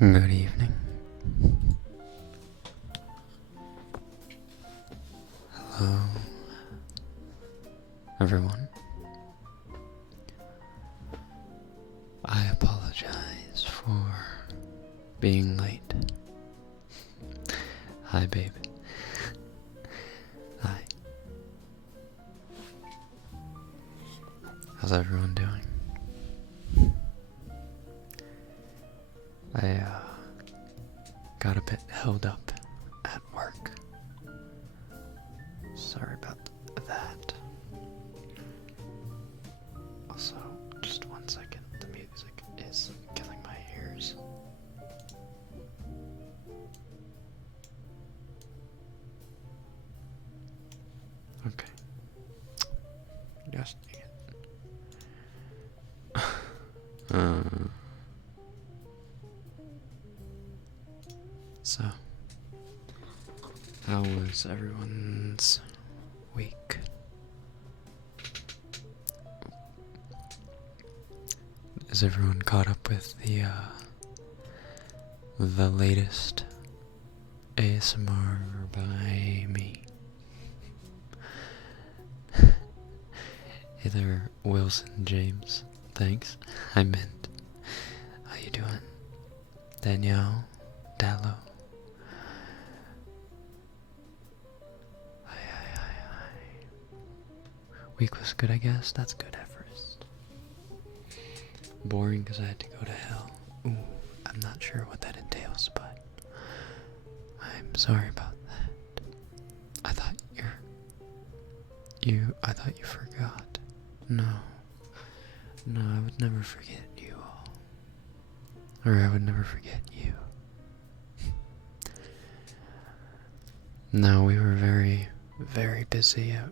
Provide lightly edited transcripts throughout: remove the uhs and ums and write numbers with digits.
Good evening. Hello, everyone. I apologize for being late. Hi, babe. Hi. How's everyone doing? I got a bit held up at work. Sorry about that. Also, just 1 second. The music is killing my ears. Okay. Just So, how was everyone's week? Is everyone caught up with the latest ASMR by me? Hey there, Wilson James. Thanks. I meant. How you doing? Danielle? Dallo? Hi. Week was good, I guess. That's good at first. Boring because I had to go to hell. Ooh, I'm not sure what that entails, but I'm sorry about that. I thought I thought you forgot. No, I would never forget you all. Or I would never forget you. No, we were very, very busy at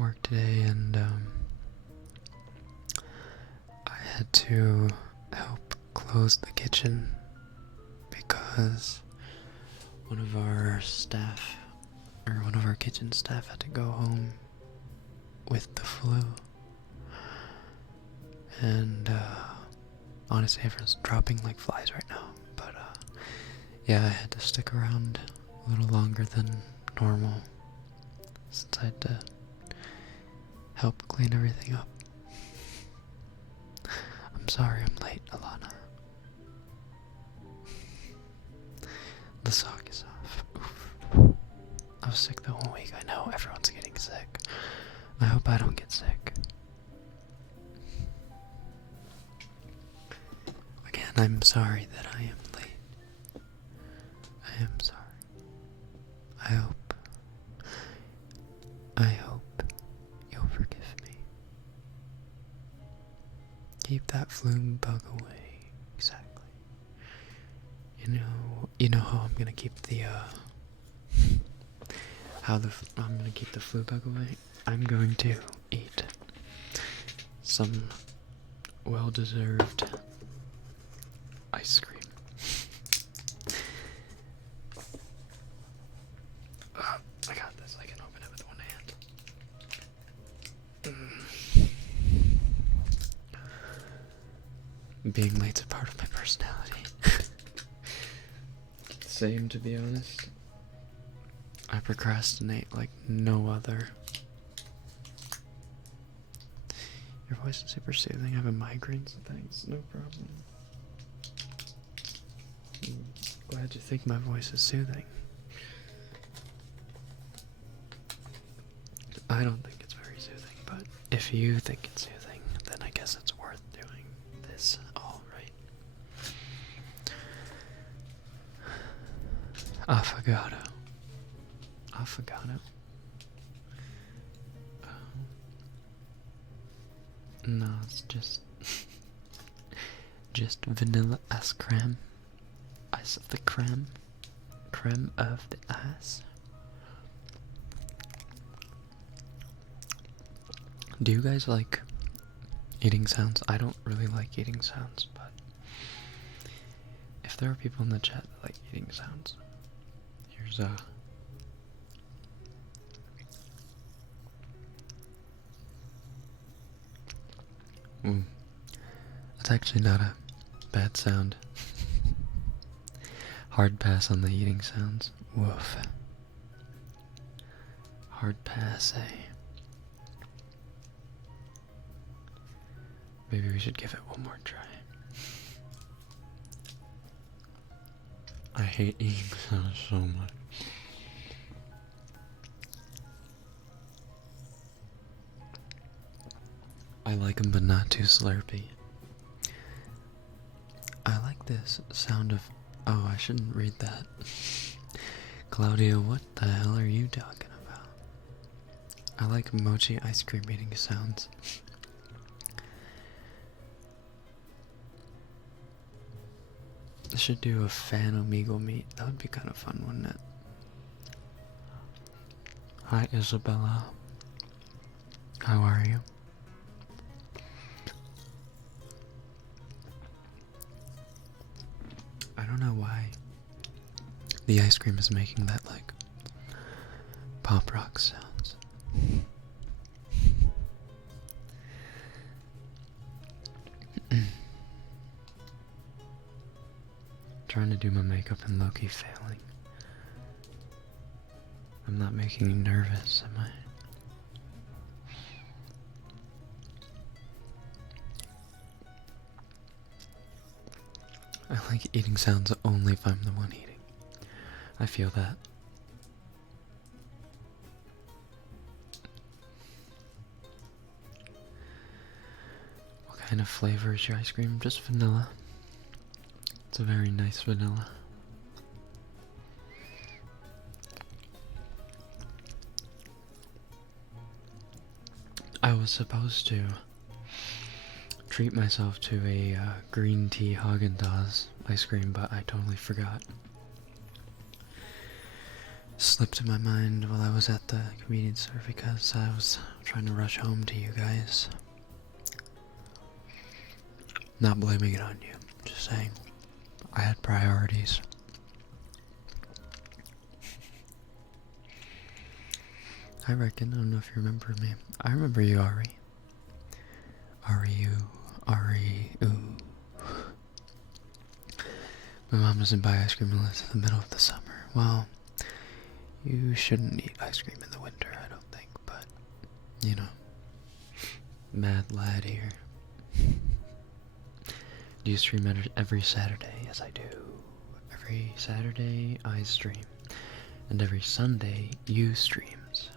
work today, and I had to help close the kitchen because one of our kitchen staff had to go home with the flu. And honestly, everyone's dropping like flies right now. But yeah, I had to stick around a little longer than normal since I had to help clean everything up. I'm sorry I'm late, Alana. The sock is off. Oof. I was sick the whole week. I know everyone's getting sick. I hope I don't get sick. Again, I'm sorry that I am late. I am sorry. I hope you'll forgive me. Keep that flume bug away. Exactly. You know how I'm gonna keep the I'm gonna keep the flu bug away. I'm going to eat some well-deserved ice cream. I got this. I can open it with one hand. Being late's a part of my personality. Same, to be honest. I procrastinate like no other. Your voice is super soothing. I have a migraine, so thanks. No problem. Glad you think my voice is soothing. I don't think it's very soothing, but if you think it's soothing, then I guess it's worth doing this all right. Affogato. No, it's just vanilla ice cream. Ice of the creme. Creme of the ice. Do you guys like eating sounds? I don't really like eating sounds, but if there are people in the chat that like eating sounds, here's a That's actually not a bad sound. Hard pass on the eating sounds. Woof. Hard pass, eh? Maybe we should give it one more try. I hate eating sounds so much. I like them, but not too slurpy. I like this sound of... Oh, I shouldn't read that. Claudia, what the hell are you talking about? I like mochi ice cream eating sounds. I should do a fan omegle meet. That would be kind of fun, wouldn't it? Hi, Isabella. How are you? I don't know why the ice cream is making that, like, pop rock sounds. Trying to do my makeup and low-key failing. I'm not making you nervous, am I? I like eating sounds only if I'm the one eating. I feel that. What kind of flavor is your ice cream? Just vanilla. It's a very nice vanilla. I was supposed to treat myself to a green tea Haagen-Dazs ice cream, but I totally forgot. Slipped in my mind while I was at the convenience store because I was trying to rush home to you guys. Not blaming it on you, just saying. I had priorities. I reckon, I don't know if you remember me. I remember you, Ari. Ari, ooh. My mom doesn't buy ice cream unless in the middle of the summer. Well, you shouldn't eat ice cream in the winter, I don't think, but, you know, mad lad here. Do you stream every Saturday? Yes, I do. Every Saturday, I stream. And every Sunday, you streams.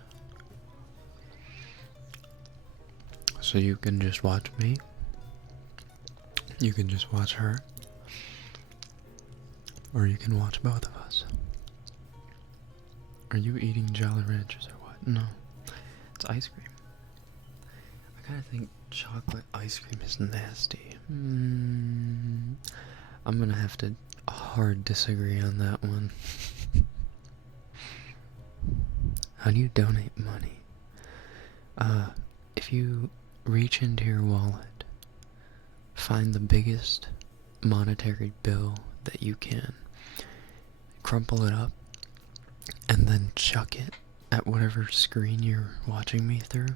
So you can just watch me. You can just watch her. Or you can watch both of us. Are you eating Jolly Ranchers or what? No. It's ice cream. I kinda think chocolate ice cream is nasty. I'm gonna have to hard disagree on that one. How do you donate money? If you reach into your wallet, find the biggest monetary bill that you can, crumple it up, and then chuck it at whatever screen you're watching me through,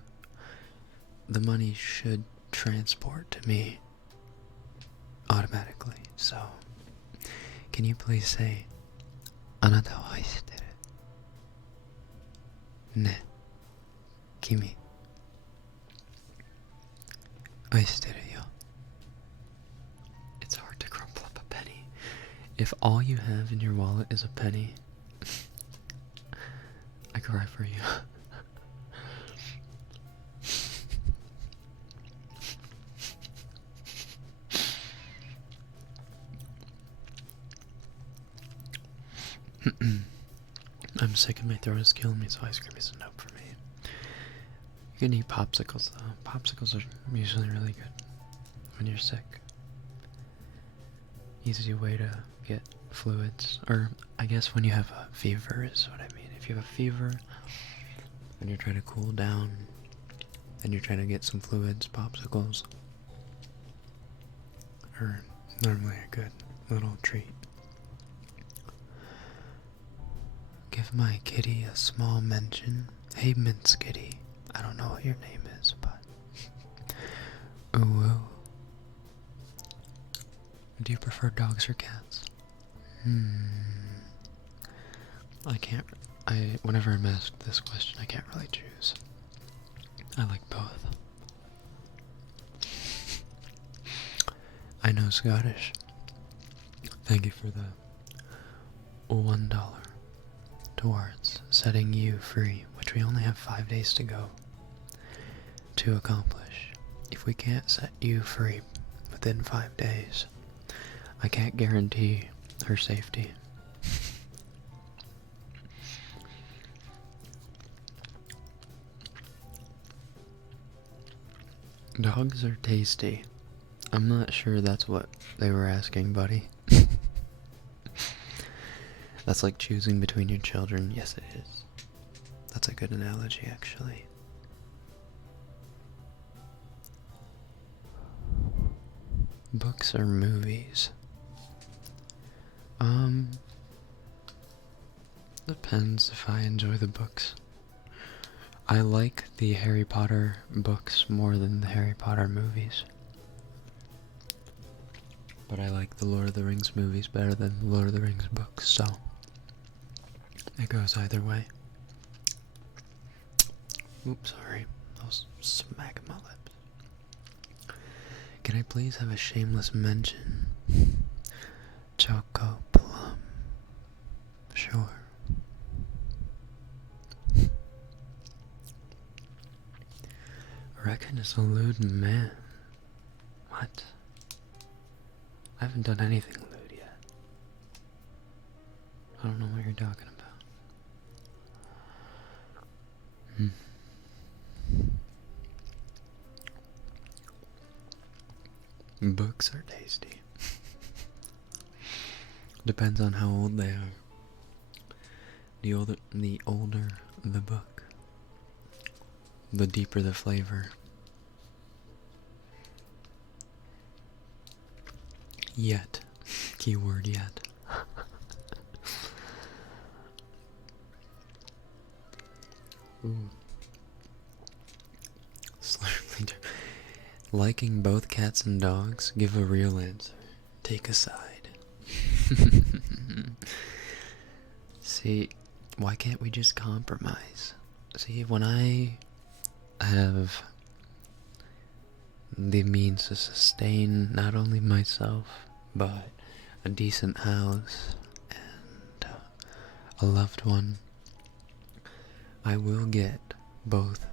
the money should transport to me automatically. So, can you please say, あなたを愛してるね、君、愛してるよ. It's hard to crumple up a penny. If all you have in your wallet is a penny, I cry for you. I'm sick and my throat is killing me, so ice cream isn't up for me. You can eat popsicles though. Popsicles are usually really good when you're sick. Easy way to get fluids, or I guess when you have a fever is what I mean. If you have a fever and you're trying to cool down and you're trying to get some fluids, popsicles are normally a good little treat. Give my kitty a small mention. Hey, Mince Kitty. I don't know what your name is, but... Ooh. Do you prefer dogs or cats? I can't, whenever I'm asked this question, I can't really choose. I like both. I know Scottish. Thank you for the $1 towards setting you free, which we only have 5 days to go to accomplish. If we can't set you free within 5 days, I can't guarantee her safety. Dogs are tasty. I'm not sure that's what they were asking, buddy. That's like choosing between your children. Yes, it is. That's a good analogy, actually. Books or movies? Depends if I enjoy the books. I like the Harry Potter books more than the Harry Potter movies. But I like the Lord of the Rings movies better than the Lord of the Rings books, so it goes either way. Oops, sorry. I was smacking my lips. Can I please have a shameless mention? Choco Plum. Sure. Rekken is a lewd man. What? I haven't done anything lewd yet. I don't know what you're talking about. Books are tasty. Depends on how old they are. The older the book, the deeper the flavor. Yet. Keyword yet. Ooh. Liking both cats and dogs? Give a real answer. Take a side. See, why can't we just compromise? See, when I have the means to sustain not only myself, but a decent house and a loved one, I will get both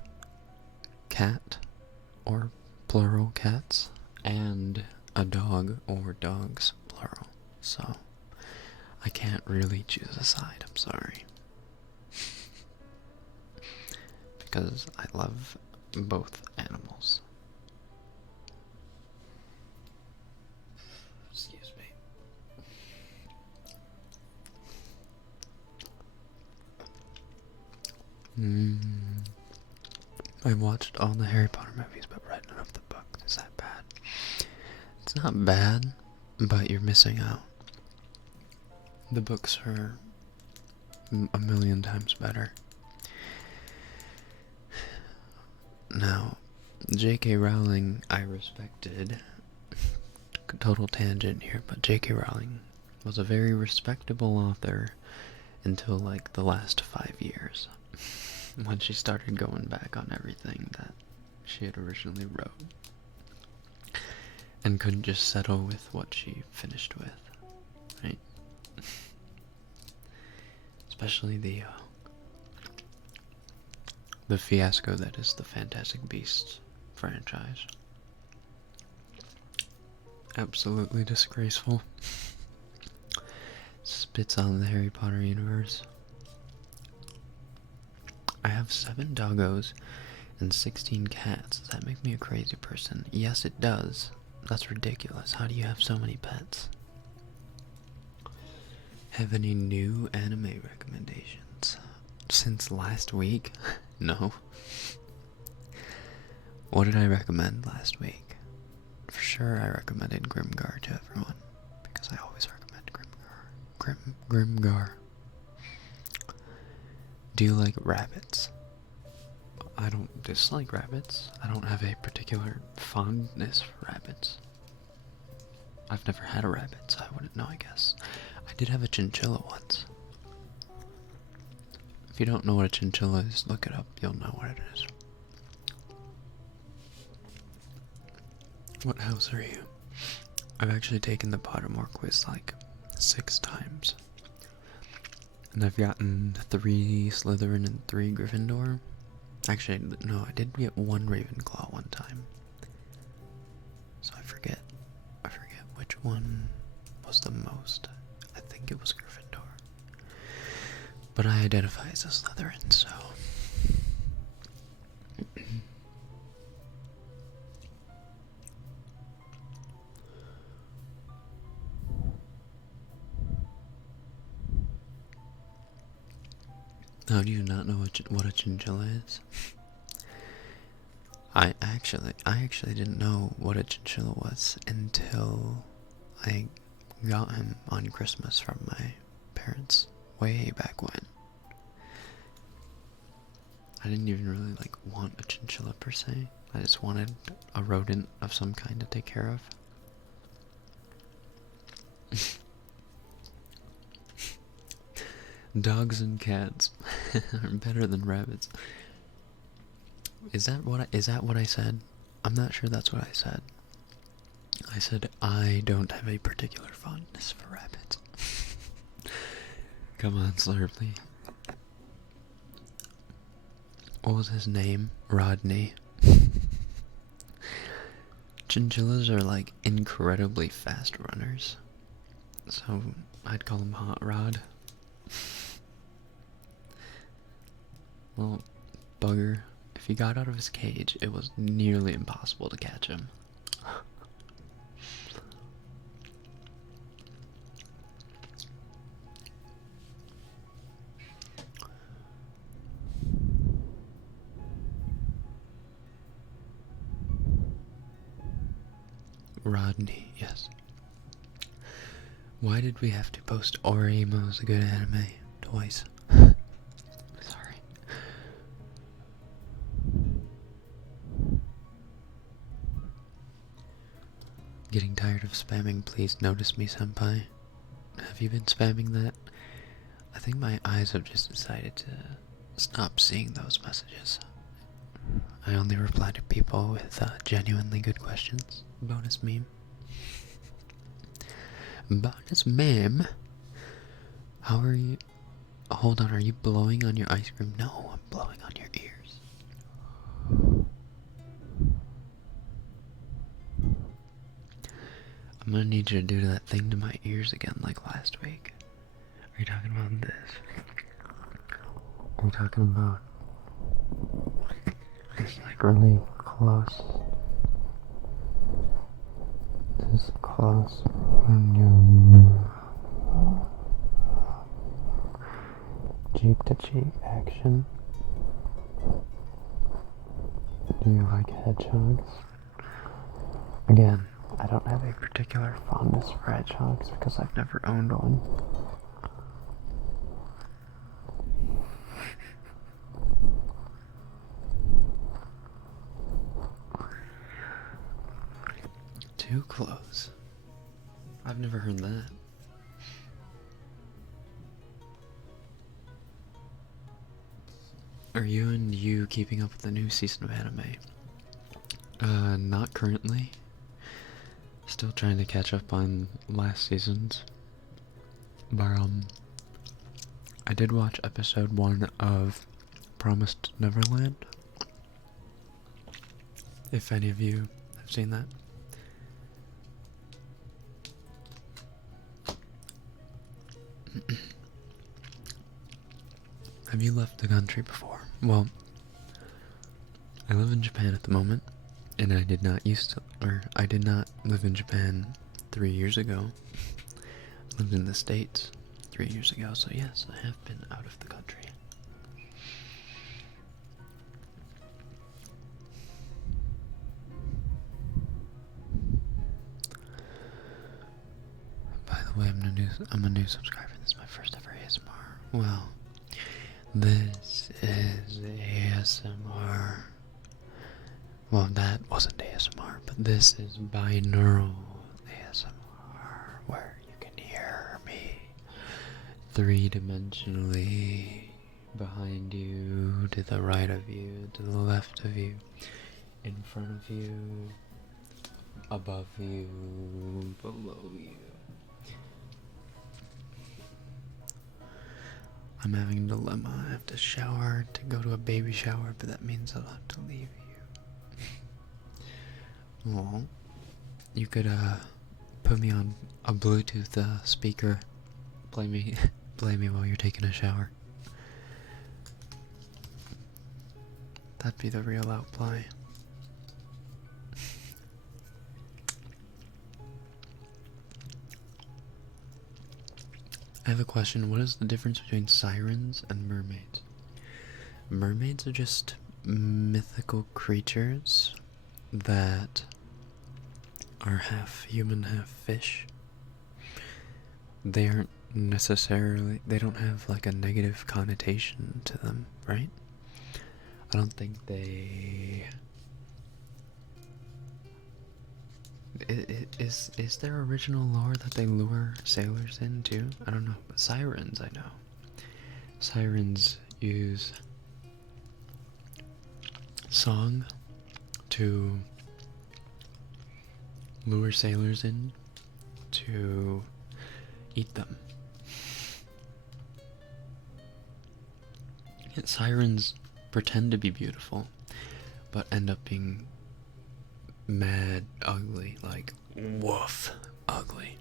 cat or plural cats and a dog or dogs plural. So I can't really choose a side, I'm sorry. Because I love both animals. Excuse me. I watched all the Harry Potter movies but read none of the books. Is that bad? It's not bad, but you're missing out. The books are a million times better. Now, J.K. Rowling, I respected. Total tangent here, but J.K. Rowling was a very respectable author until like the last 5 years, when she started going back on everything that she had originally wrote, and couldn't just settle with what she finished with, right? Especially the fiasco that is the Fantastic Beasts franchise. Absolutely disgraceful. Spits on the Harry Potter universe. I have 7 doggos and 16 cats. Does that make me a crazy person? Yes, it does. That's ridiculous. How do you have so many pets? Have any new anime recommendations? Since last week? No. What did I recommend last week? For sure I recommended Grimgar to everyone, because I always recommend Grimgar. Do you like rabbits? I don't dislike rabbits. I don't have a particular fondness for rabbits. I've never had a rabbit, so I wouldn't know, I guess. I did have a chinchilla once. If you don't know what a chinchilla is, look it up. You'll know what it is. What house are you? I've actually taken the Pottermore quiz like 6 times. And I've gotten 3 Slytherin and 3 Gryffindor. Actually, no, I did get 1 Ravenclaw one time. So I forget which one was the most. I think it was Gryffindor. But I identify as a Slytherin, so... How do you not know what a chinchilla is? I actually didn't know what a chinchilla was until I got him on Christmas from my parents way back when. I didn't even really like want a chinchilla per se. I just wanted a rodent of some kind to take care of. Dogs and cats are better than rabbits. Is that what I said? I'm not sure that's what I said. I said I don't have a particular fondness for rabbits. Come on, Slurpee. What was his name? Rodney. Chinchillas are like incredibly fast runners. So I'd call him Hot Rod. Well, bugger. If he got out of his cage, it was nearly impossible to catch him. Rodney, yes. Why did we have to post Oreimo's a good anime twice? Sorry. Getting tired of spamming, please notice me, senpai. Have you been spamming that? I think my eyes have just decided to stop seeing those messages. I only reply to people with genuinely good questions. Bonus meme. Bonus meme? How are you? Hold on, are you blowing on your ice cream? No, I'm blowing on your ears. I'm gonna need you to do that thing to my ears again like last week. Are you talking about this? Are you talking about this like really close? This close on your cheek to cheek action. Do you like hedgehogs? Again, I don't have a particular fondness for hedgehogs because I've never owned one. Too close. I've never heard that. Are you and you keeping up with the new season of anime? Not currently. Still trying to catch up on last season's. But, I did watch episode 1 of Promised Neverland. If any of you have seen that. Have you left the country before? Well, I live in Japan at the moment, and I did not live in Japan 3 years ago. I lived in the States 3 years ago, so yes, I have been out of the country. By the way, I'm a new subscriber. This is my first ever ASMR. Well, this is ASMR. Well, that wasn't ASMR, but this is binaural ASMR, where you can hear me 3-dimensionally behind you, to the right of you, to the left of you, in front of you, above you, below you. I'm having a dilemma. I have to shower to go to a baby shower, but that means I'll have to leave you. Aw. You could put me on a Bluetooth speaker. Play me play me while you're taking a shower. That'd be the real outplay. I have a question. What is the difference between sirens and mermaids? Mermaids are just mythical creatures that are half human, half fish. They aren't necessarily, they don't have like a negative connotation to them, right? I don't think they... Is there original lore that they lure sailors into? I don't know, but sirens I know. Sirens use song to lure sailors in to eat them. Yet sirens pretend to be beautiful, but end up being mad ugly, like woof ugly.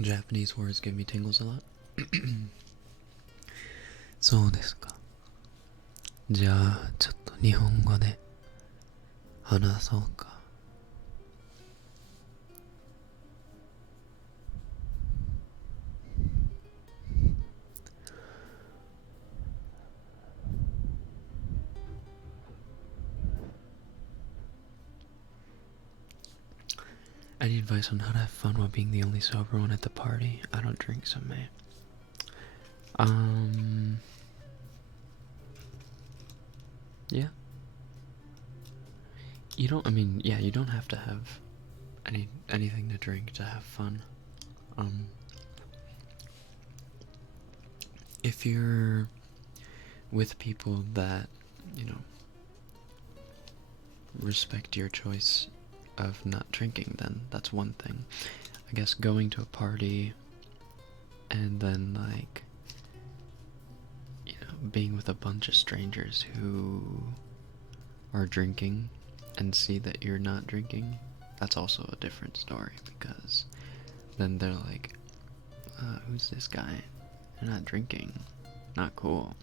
Japanese words give me tingles a lot. そうですか。じゃあちょっと日本語で話そうか。Any advice on how to have fun while being the only sober one at the party? I don't drink, so may. Yeah. You don't, I mean, yeah, you don't have to have anything to drink to have fun. If you're with people that, you know, respect your choice of not drinking, then that's one thing. I guess going to a party and then, like, you know, being with a bunch of strangers who are drinking and see that you're not drinking, that's also a different story, because then they're like, who's this guy? They're not drinking. Not cool.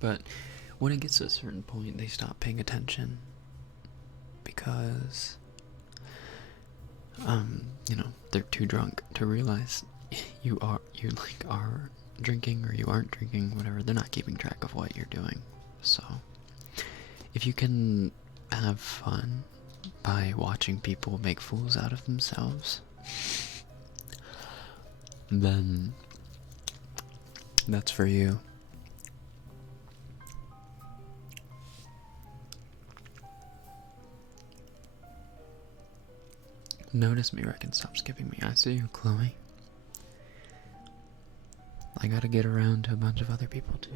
But when it gets to a certain point, they stop paying attention because, you know, they're too drunk to realize you are drinking or you aren't drinking, whatever. They're not keeping track of what you're doing. So, if you can have fun by watching people make fools out of themselves, then that's for you. Notice me, Rekken. Stop skipping me. I see you, Chloe. I gotta get around to a bunch of other people, too.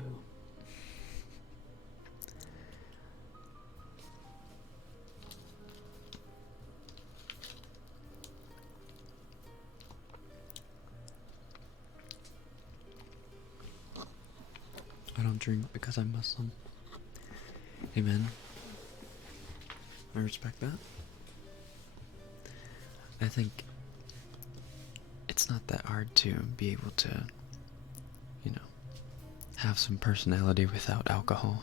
I don't drink because I'm Muslim. Amen. I respect that. I think it's not that hard to be able to, you know, have some personality without alcohol.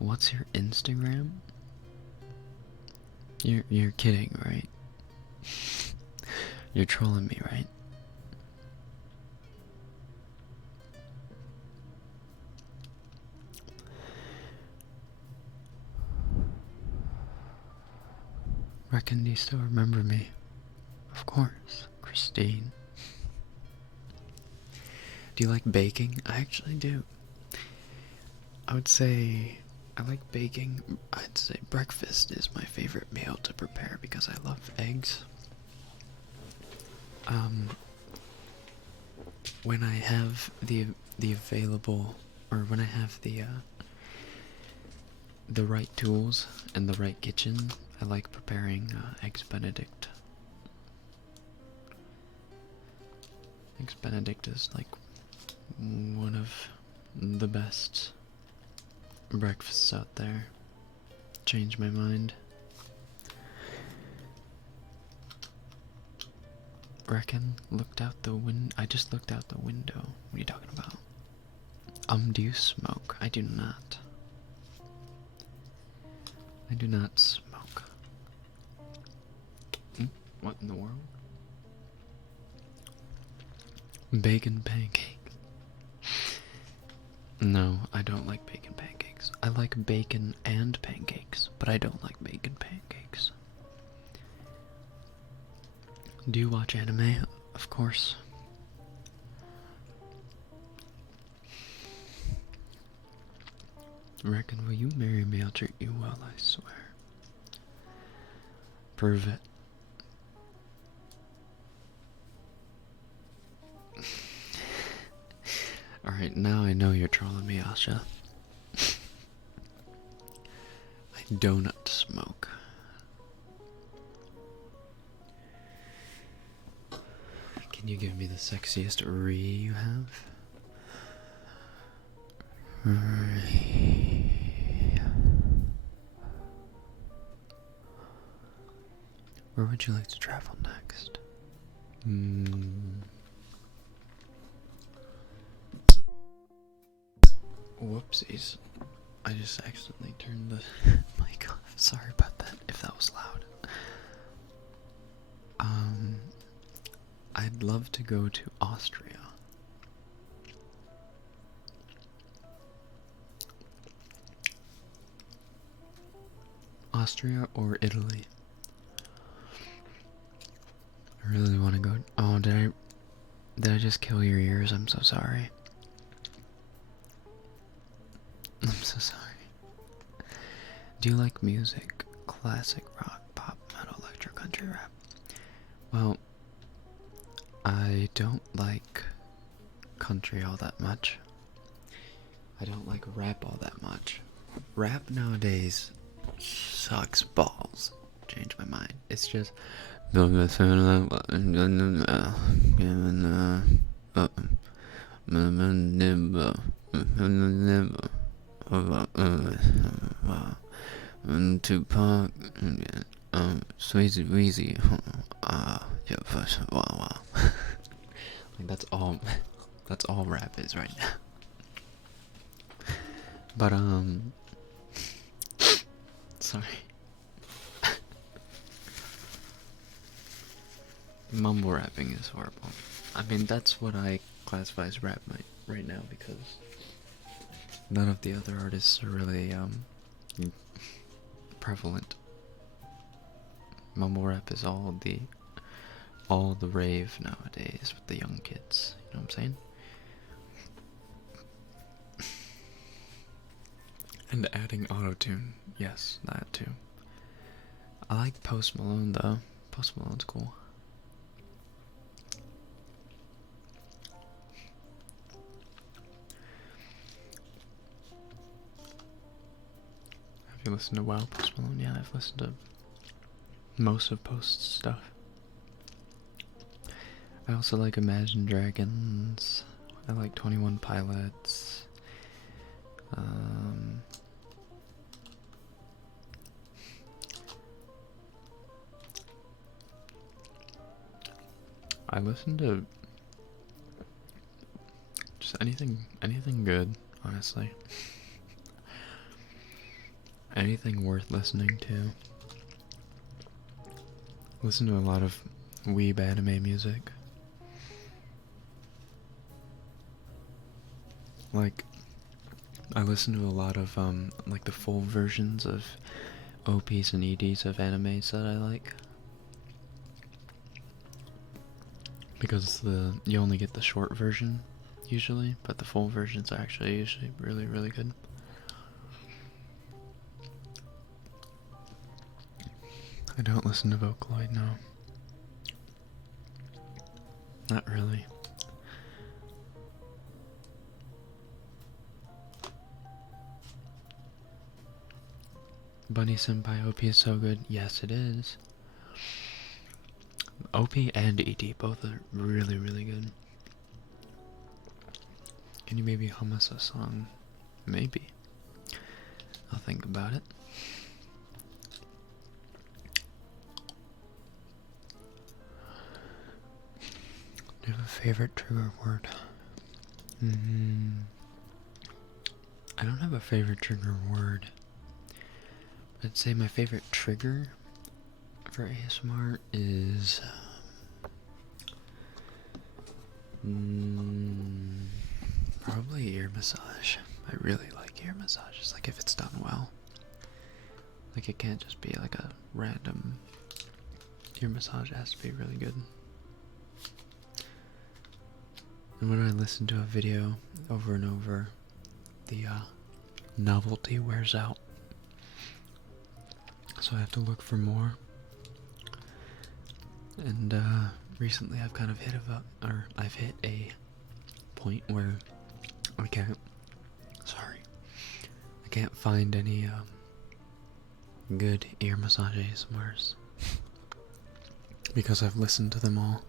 What's your Instagram? You're kidding, right? You're trolling me, right? Reckon, do you still remember me? Of course, Christine. Do you like baking? I actually do. I would say I like baking. I'd say breakfast is my favorite meal to prepare because I love eggs. when I have the available, or when I have the right tools and the right kitchen, I like preparing eggs Benedict. Eggs Benedict is like one of the best breakfasts out there. Changed my mind. Rekken looked out the window. I just looked out the window. What are you talking about? Do you smoke? I do not. I do not smoke. What in the world? Bacon pancakes. No, I don't like bacon pancakes. I like bacon and pancakes, but I don't like bacon pancakes. Do you watch anime? Of course. Reckon, will you marry me? I'll treat you well, I swear. Prove it. Alright, now I know you're trolling me, Asha. I don't smoke. Can you give me the sexiest re you have? Where would you like to travel next? Whoopsies. I just accidentally turned the mic off. Sorry about that, if that was loud. I'd love to go to Austria. Austria or Italy. I really want to go. Oh, did I just kill your ears? I'm so sorry. I'm so sorry. Do you like music? Classic rock, pop, metal, electro, country, rap? Well, I don't like country all that much. I don't like rap all that much. Rap nowadays sucks balls. Change my mind. It's just Tupac, Sweezy Weezy, yeah, wow. Like that's all rap is right now. But sorry. Mumble rapping is horrible. I mean, that's what I classify as rap right now because none of the other artists are really prevalent. Mumble rap is all the rave nowadays with the young kids. You know what I'm saying? And adding auto-tune. Yes, that too. I like Post Malone though. Post Malone's cool. Have you listened to Post Malone? Yeah, I've listened to most of Post's stuff. I also like Imagine Dragons. I like 21 Pilots. I listen to just anything good, honestly. Anything worth listening to. Listen to a lot of weeb anime music. Like, I listen to a lot of like the full versions of OPs and EDs of animes that I like. Because you only get the short version usually, but the full versions are actually usually really, really good. I don't listen to Vocaloid, no. Not really. Bunny Senpai OP is so good. Yes, it is. OP and ED both are really, really good. Can you maybe hum us a song? Maybe. I'll think about it. Do you have a favorite trigger word? I don't have a favorite trigger word. I'd say my favorite trigger for ASMR is probably ear massage. I really like ear massages, like if it's done well. Like it can't just be like a random ear massage, it has to be really good. And when I listen to a video over and over, the novelty wears out. So I have to look for more. And recently I've kind of hit I've hit a point where I can't find any good ear massage ASMRs because I've listened to them all.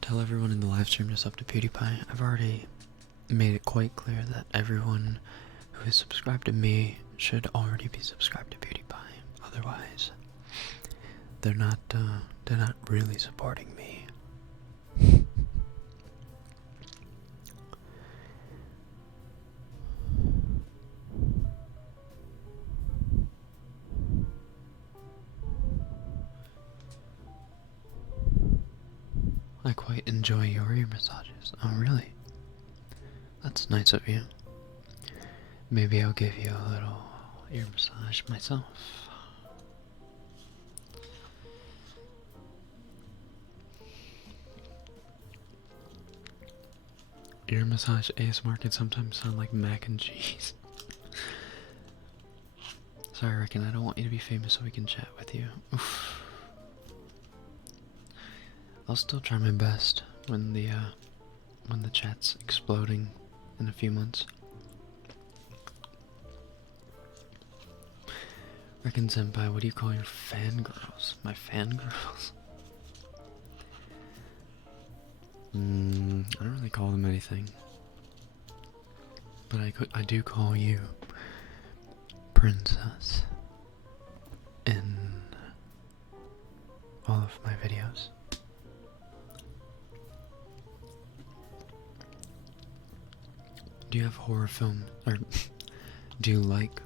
Tell everyone in the live stream to sub to PewDiePie. I've already made it quite clear that everyone who is subscribed to me should already be subscribed to PewDiePie. Otherwise, they're not really supporting me. I quite enjoy your ear massages. Oh, really? That's nice of you. Maybe I'll give you a little ear massage myself. Ear massage ASMR can sometimes sound like mac and cheese. Sorry, Rekken, I don't want you to be famous so we can chat with you. Oof. I'll still try my best when the chat's exploding in a few months. Rekken Senpai, what do you call your fangirls? My fangirls? I don't really call them anything. But I do call you Princess in all of my videos. Do you have horror films, or do you like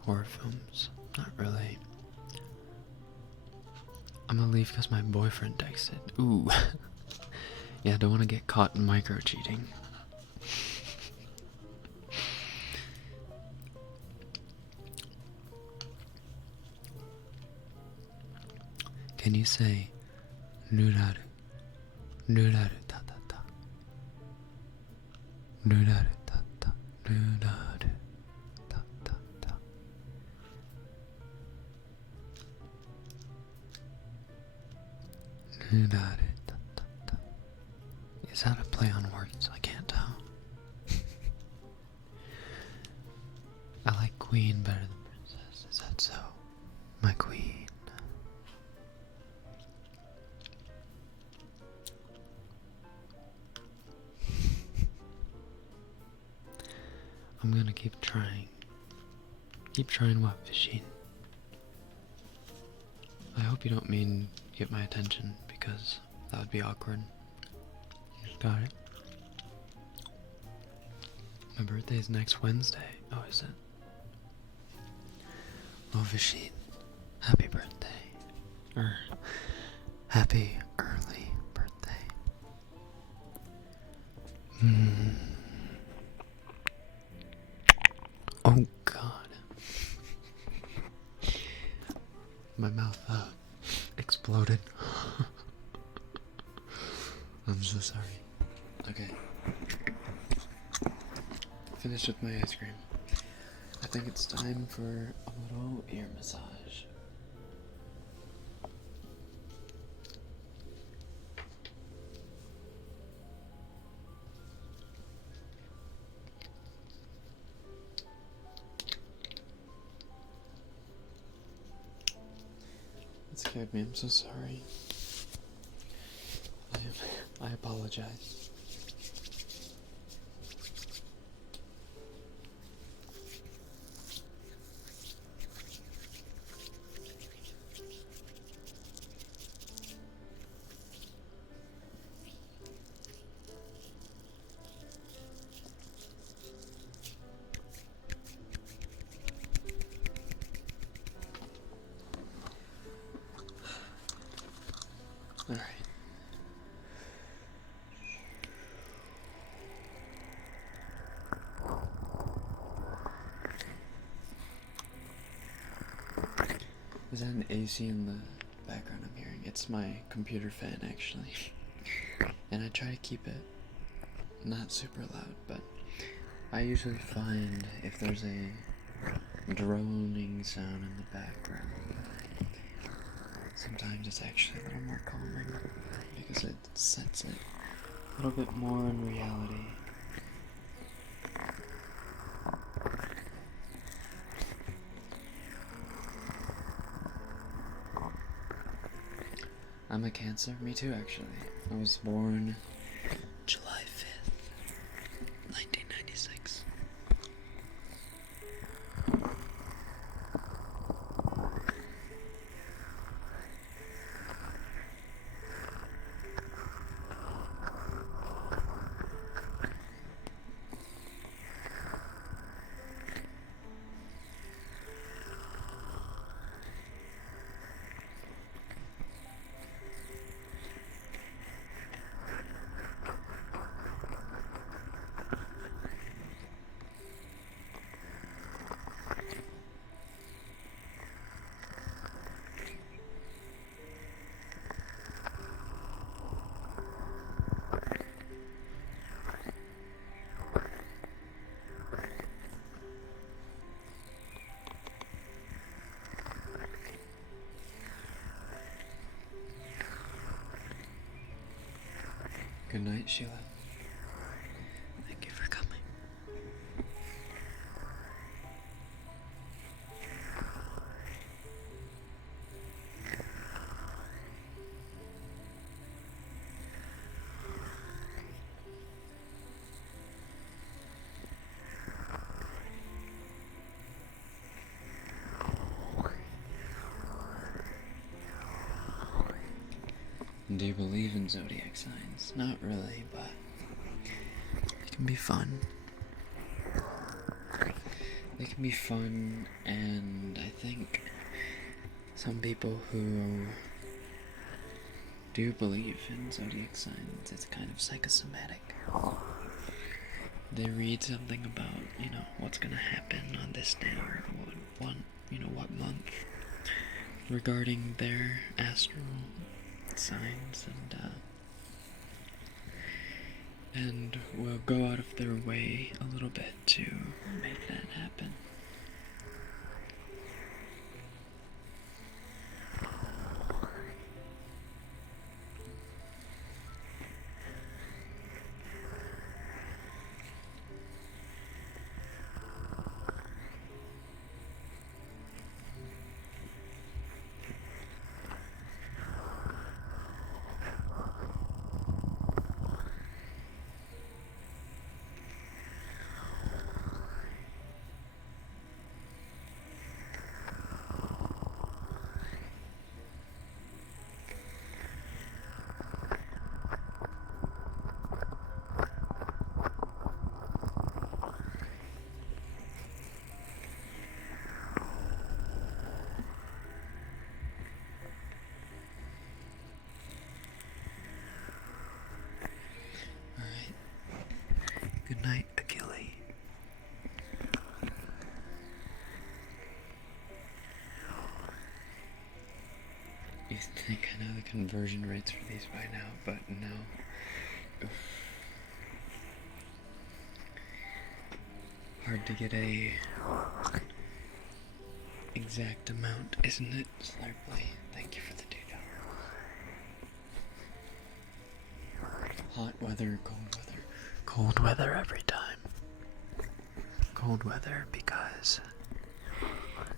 horror films? Not really. I'm gonna leave because my boyfriend texted. Ooh. Yeah, I don't want to get caught in micro cheating. Can you say nuraru? Nuraru ta ta ta. Nuraru ta ta. Nuraru ta ta ta. Nuraru ta ta ta. Is that a play on words? I can't tell. I like queen better than princess. Is that so? My queen. I'm gonna keep trying. Keep trying what, Vishine? I hope you don't mean get my attention, because that would be awkward. Got it. My birthday's next Wednesday. Oh, is it? Oh, Vishine. Happy birthday. Or, happy early birthday. Oh, God. My mouth, exploded. I'm so sorry. Okay. Finished with my ice cream. I think it's time for a little ear massage. scared me. I'm so sorry. I apologize. All right. Is that an AC in the background I'm hearing? It's my computer fan, actually. And I try to keep it not super loud, but I usually find if there's a droning sound in the background, sometimes it's actually a little more calming because it sets it a little bit more in reality. I'm a Cancer. Me too, actually. I was born July 5th, 1996. Good night, Sheila. Thank you for coming. Do you believe in zodiac signs? Not really, but it can be fun. They can be fun, and I think some people who do believe in zodiac signs, it's kind of psychosomatic. They read something about, what's gonna happen on this day or what month regarding their astral signs, and will go out of their way a little bit to make that happen. Good night, Achille. You'd think I know the conversion rates for these by now, but no. Oof. Hard to get a exact amount, isn't it? Slurply, thank you for the $2. Hot weather, cold weather. Cold weather every time. Cold weather because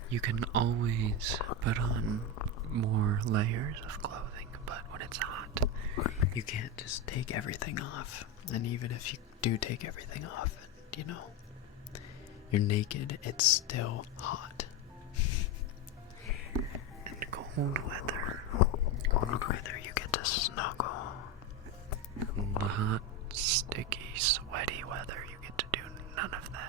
you can always put on more layers of clothing, but when it's hot, you can't just take everything off. And even if you do take everything off, and, you're naked, it's still hot. And cold weather, you get to snuggle. In the hot, sticky, sweaty weather, you get to do none of that.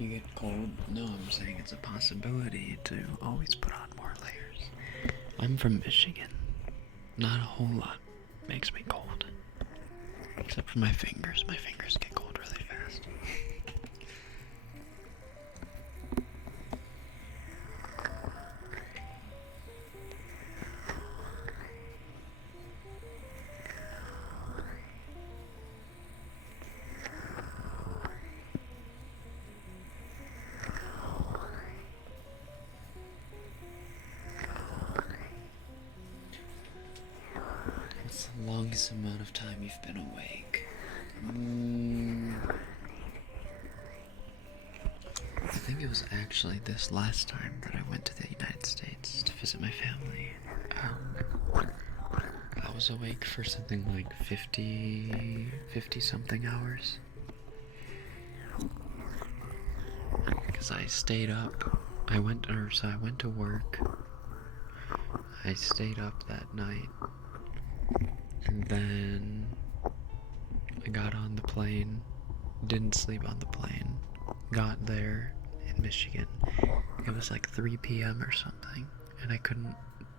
You get cold? No, I'm saying it's a possibility to always put on more layers. I'm from Michigan. Not a whole lot makes me cold. Except for my fingers. My fingers get cold really fast. What's the longest amount of time you've been awake? I think it was actually this last time that I went to the United States to visit my family. I was awake for something like 50 something hours. Because I stayed up. I went to work. I stayed up that night. And then I got on the plane, didn't sleep on the plane, got there in Michigan. It was like 3 p.m. or something, and I couldn't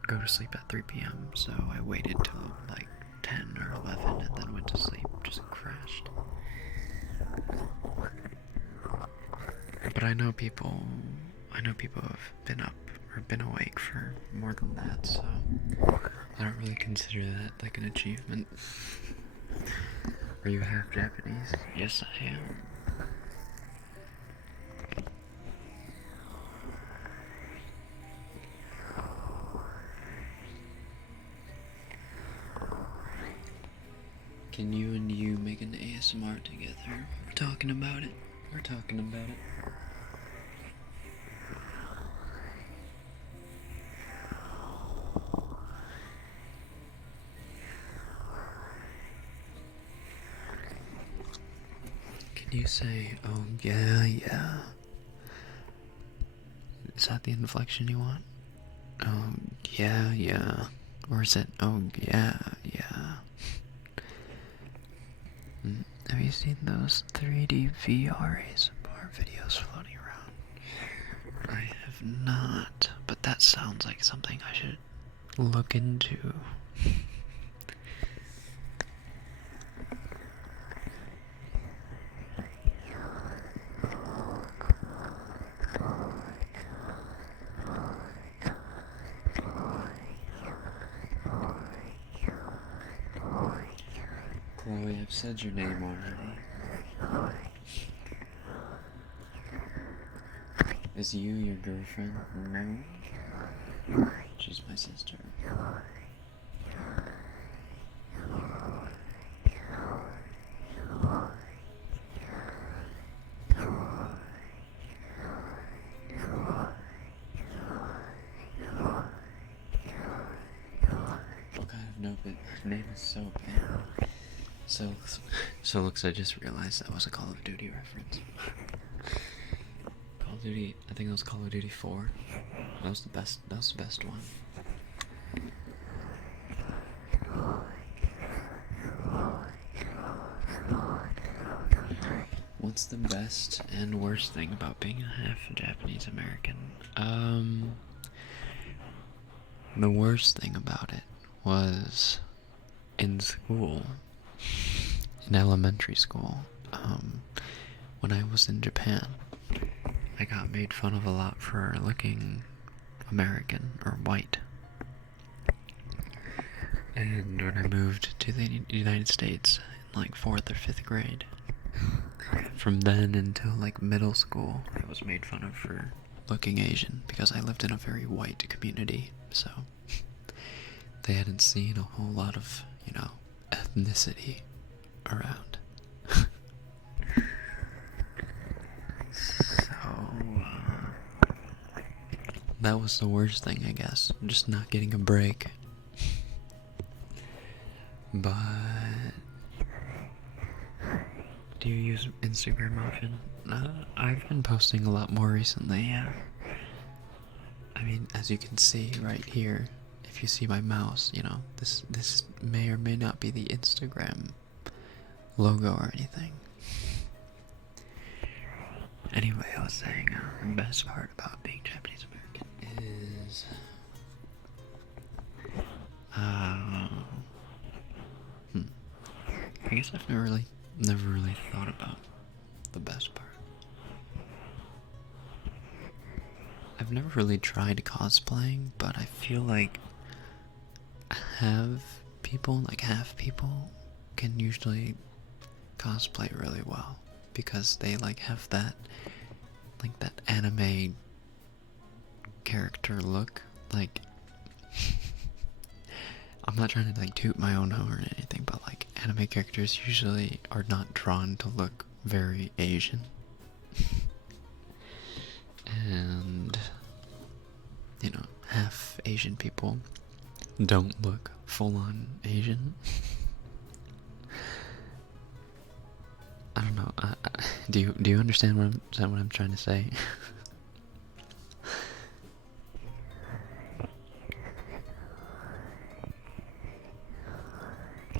go to sleep at 3 p.m., so I waited till like 10 or 11 and then went to sleep, just crashed. But I know people have been up or been awake for more than that, so I don't really consider that like an achievement. Are you half Japanese? Yes, I am. Can you and you make an ASMR together? We're talking about it. Can you say, oh yeah, yeah? Is that the inflection you want? Oh yeah, yeah. Or is it, oh yeah, yeah? Have you seen those 3D VR ASMR videos floating around? I have not, but that sounds like something I should look into. Chloe, I've said your name already. Is you your girlfriend? No. She's my sister. What kind of name is so bad? So looks, I just realized that was a Call of Duty reference. Call of Duty, I think it was Call of Duty 4. That was the best one. What's the best and worst thing about being a half Japanese American? The worst thing about it was in school, in elementary school, when I was in Japan. I got made fun of a lot for looking American or white. And when I moved to the United States in like 4th or 5th grade, from then until like middle school, I was made fun of for looking Asian because I lived in a very white community, so they hadn't seen a whole lot of, ethnicity around. So, that was the worst thing, I guess. Just not getting a break. But do you use Instagram often? I've been posting a lot more recently, yeah. I mean, as you can see right here, if you see my mouse, this may or may not be the Instagram logo or anything. Anyway, I was saying, the best part about being Japanese American is, I guess I've never really thought about the best part. I've never really tried cosplaying, but I feel like half people can usually cosplay really well because they have that anime character look. I'm not trying to toot my own horn or anything, but anime characters usually are not drawn to look very Asian. And half Asian people don't look full-on Asian. I don't know. Do you understand what I'm trying to say?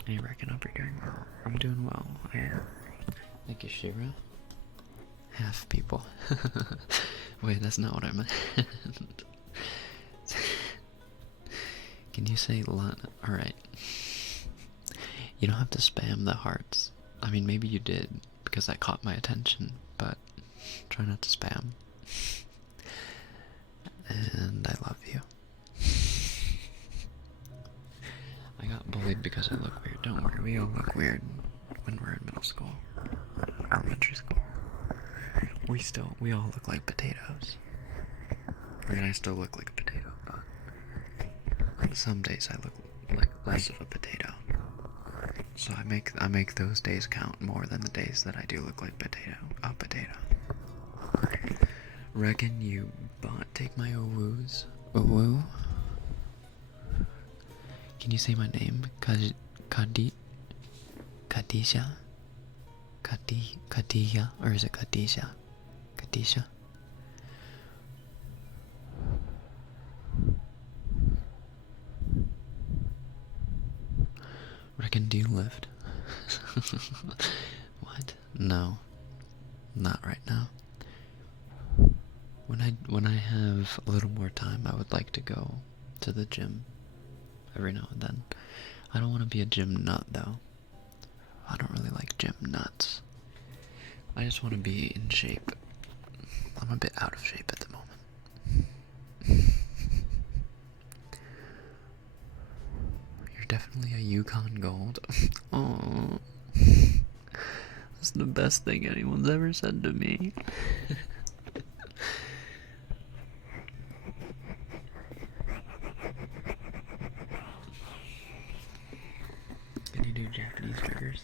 Hey, Rekken, hope you're doing well. I'm doing well. Thank you, Shira. Half people. Wait, that's not what I meant. Can you say Lana? Alright. You don't have to spam the hearts. I mean, maybe you did, because that caught my attention, but try not to spam. And I love you. I got bullied because I look weird. Don't worry, we all look weird when we're in middle school, elementary school. We all look like potatoes. I mean, I still look like a potato, but some days I look like less of a potato. So I make those days count more than the days that I do look like a potato. Reckon you take my owus? Owu? Can you say my name? Kadisha? Kadisha? Or is it Kadisha? Kadisha? Reckon, do you lift? What? No. Not right now. When I have a little more time, I would like to go to the gym every now and then. I don't want to be a gym nut, though. I don't really like gym nuts. I just want to be in shape. I'm a bit out of shape at the moment. You're definitely a Yukon Gold. Oh, that's the best thing anyone's ever said to me. Can you do Japanese triggers?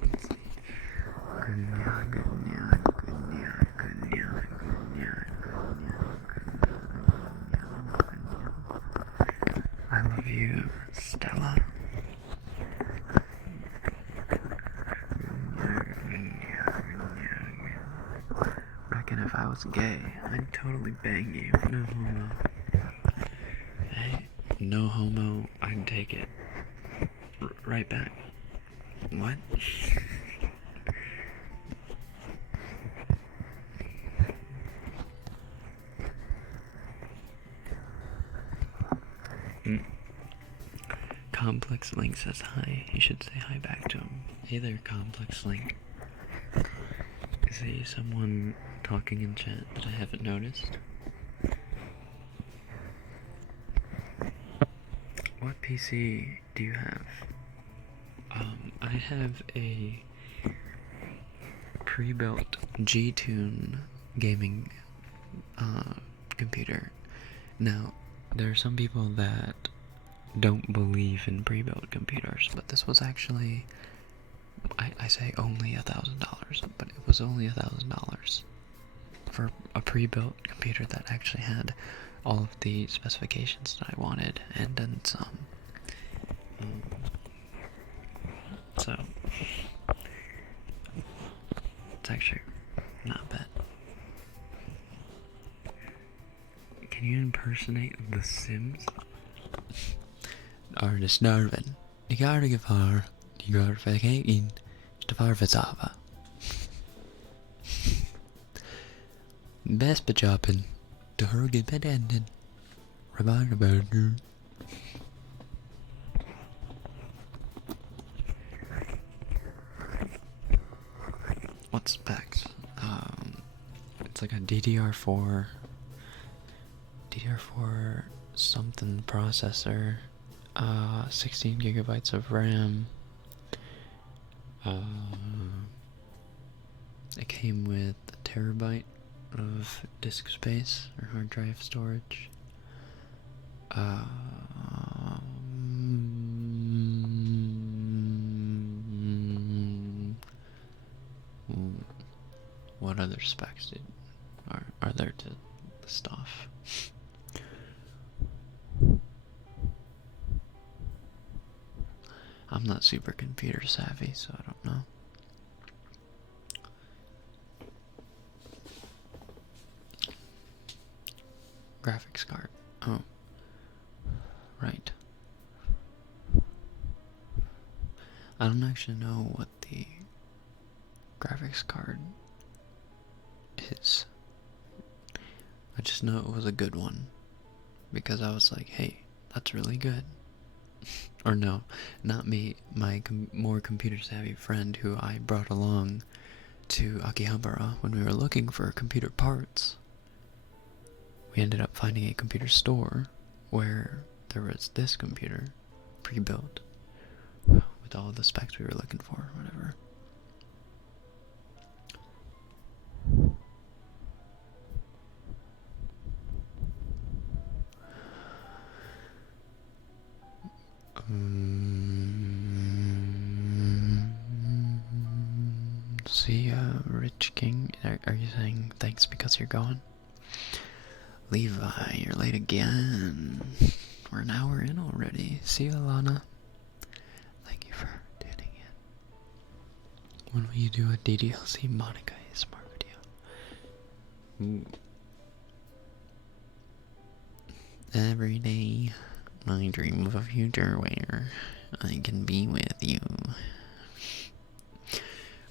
Let's see. I love you, Stella. Reckon if I was gay, I'd totally bang you. No homo. Hey, no homo, I'd take it. Right back. What? Complex Link says hi. You should say hi back to him. Hey there, Complex Link. See, someone talking in chat that I haven't noticed? What PC do you have? I have a pre-built G-Tune gaming computer. Now, there are some people that don't believe in pre-built computers, but this was actually, I say only $1,000, but it was only $1,000 for a pre-built computer that actually had all of the specifications that I wanted, and then some. So, it's actually not bad. Can you impersonate The Sims? Are de snurven. Die garde gevaar. Die går vergeten. De varvetsava. Best bejoppen. De hurgen bedenden. Rabarberdu. What specs? It's like a DDR4 something processor, 16 gigabytes of RAM. It came with a terabyte of disk space or hard drive storage. What other specs are there to the stuff? I'm not super computer savvy, so I don't know. Graphics card. Oh. Right. I don't actually know what the graphics card is. I just know it was a good one. Because I was like, hey, that's really good. Or no, not me, my more computer savvy friend who I brought along to Akihabara when we were looking for computer parts. We ended up finding a computer store where there was this computer pre-built with all the specs we were looking for, whatever. See, Rich King, are you saying thanks because you're going? Levi, you're late again. We're an hour in already. See you, Alana. Thank you for tuning in. When will you do a DDLC Monica ASMR video? Ooh. Every day, I dream of a future where I can be with you.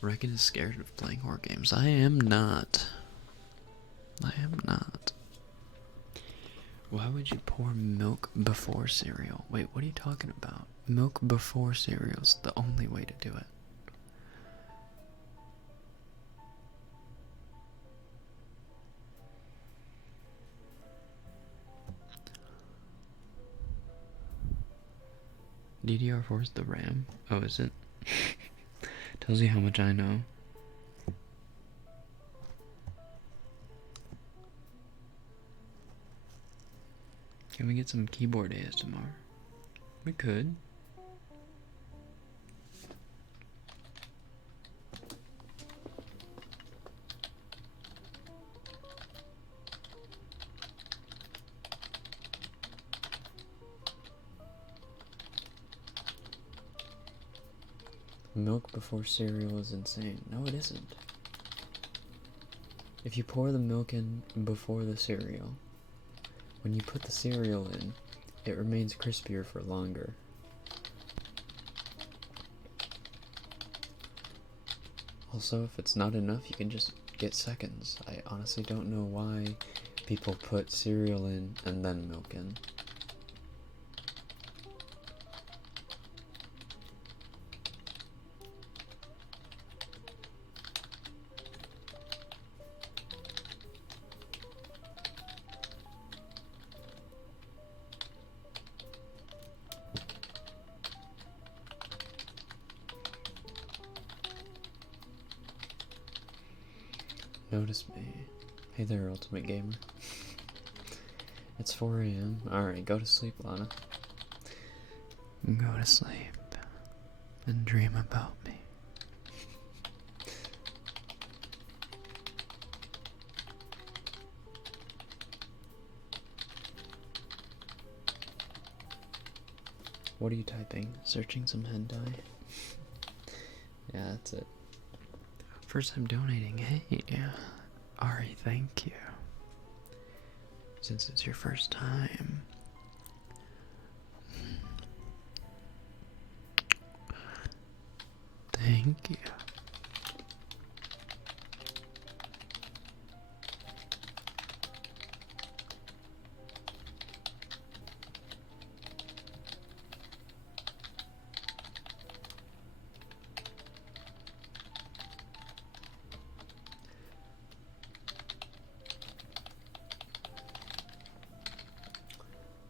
Rekken is scared of playing horror games. I am not. I am not. Why would you pour milk before cereal? Wait, what are you talking about? Milk before cereal is the only way to do it. DDR4 is the RAM? Oh, is it? Tells you how much I know. Can we get some keyboard ASMR? We could. Milk before cereal is insane. No, it isn't. If you pour the milk in before the cereal, when you put the cereal in, it remains crispier for longer. Also, if it's not enough, you can just get seconds. I honestly don't know why people put cereal in and then milk in. Notice me. Hey there, Ultimate Gamer. It's 4 a.m. Alright, go to sleep, Lana. Go to sleep and dream about me. What are you typing? Searching some hentai? Yeah, that's it. First time donating. Hey, Ari, thank you. Since it's your first time. Thank you.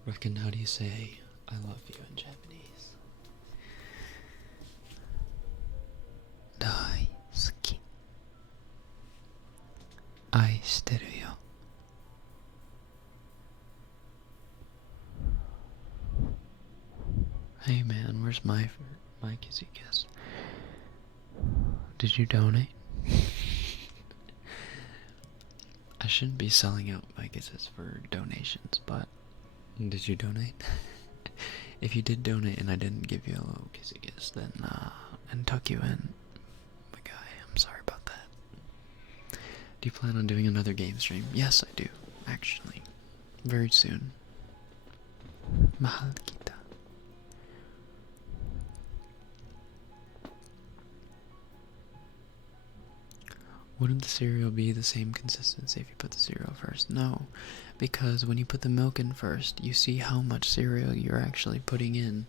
Rekken, how do you say I love you in Japanese? Daisuki. Aishiteru yo. Hey man, where's my kissy kiss? Did you donate? I shouldn't be selling out my kisses for donations, but did you donate? If you did donate and I didn't give you a little kissy kiss, then and tuck you in, my guy, I'm sorry about that. Do you plan on doing another game stream? Yes, I do, actually. Very soon. Mahal kita. Wouldn't the cereal be the same consistency if you put the cereal first? No, because when you put the milk in first, you see how much cereal you're actually putting in.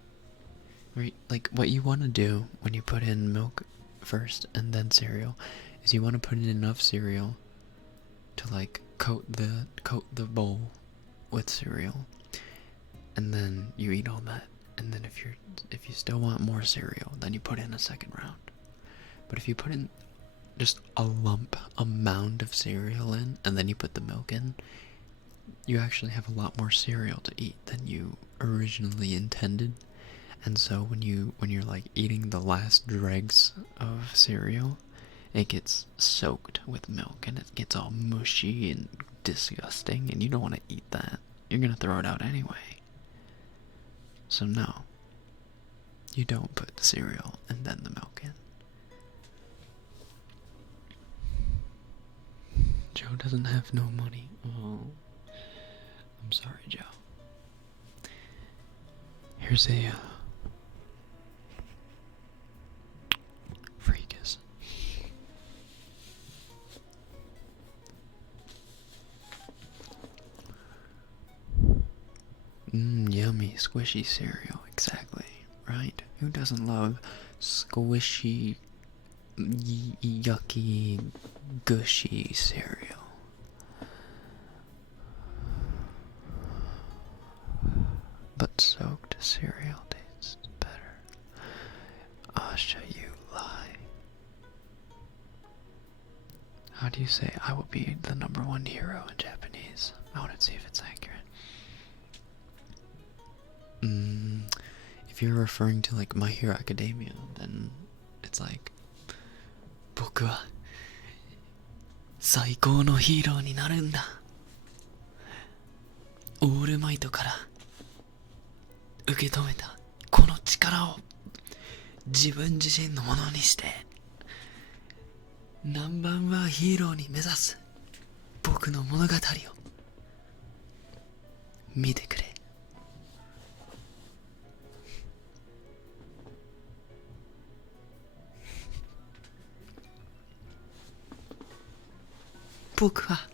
Right? Like, what you want to do when you put in milk first and then cereal is you want to put in enough cereal to, like, coat the bowl with cereal, and then you eat all that. And then if you still want more cereal, then you put in a second round. But if you put in just a mound of cereal in, and then you put the milk in, you actually have a lot more cereal to eat than you originally intended. And so when you're like eating the last dregs of cereal, it gets soaked with milk and it gets all mushy and disgusting, and you don't want to eat that. You're gonna throw it out anyway. So no, you don't put the cereal and then the milk in. Joe doesn't have no money. Oh, I'm sorry, Joe. Here's a free kiss. Yummy, squishy cereal. Exactly, right? Who doesn't love squishy, yucky, gushy cereal? But soaked cereal tastes better. Asha, you lie. How do you say I will be the #1 hero in Japanese? I want to see if it's accurate. If you're referring to like My Hero Academia, then it's like 僕は最高のヒーローになるんだ。オールマイトから受け止めたこの力を自分自身のものにしてナンバー1ヒーローに目指す僕の物語を見てくれ。僕は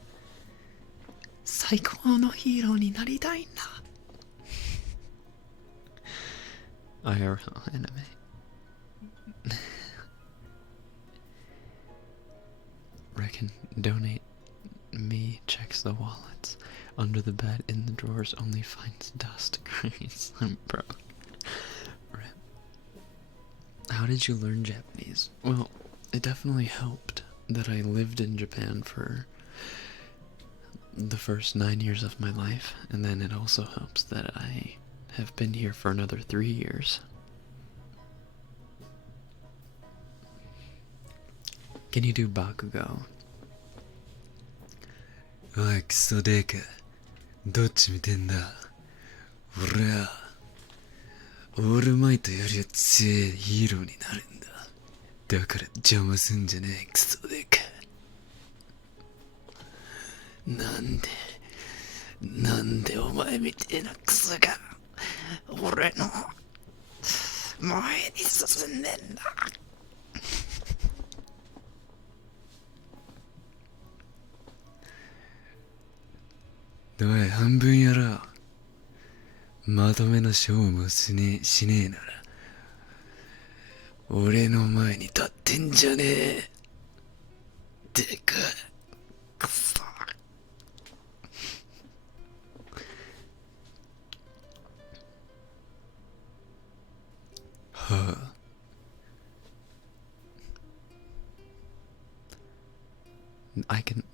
最高のヒーローになりたいんだ。IRL anime. Reckon donate me checks the wallets under the bed in the drawers only finds dust. Grease. I'm broke. How did you learn Japanese? Well, it definitely helped that I lived in Japan for the first 9 years of my life, and then it also helps that I have been here for another 3 years. Can you do Bakugo? おいクソデカ、どっち見てんだ。俺はオールマイトよりは強いヒーローになるんだ。だから邪魔すんじゃねえクソデカ。なんでお前みてえなクソが俺の前に進んでんだ。おい半分やろう。まとめの勝負もしねえなら俺の前に立ってんじゃねえ。でかいクソ。はあ。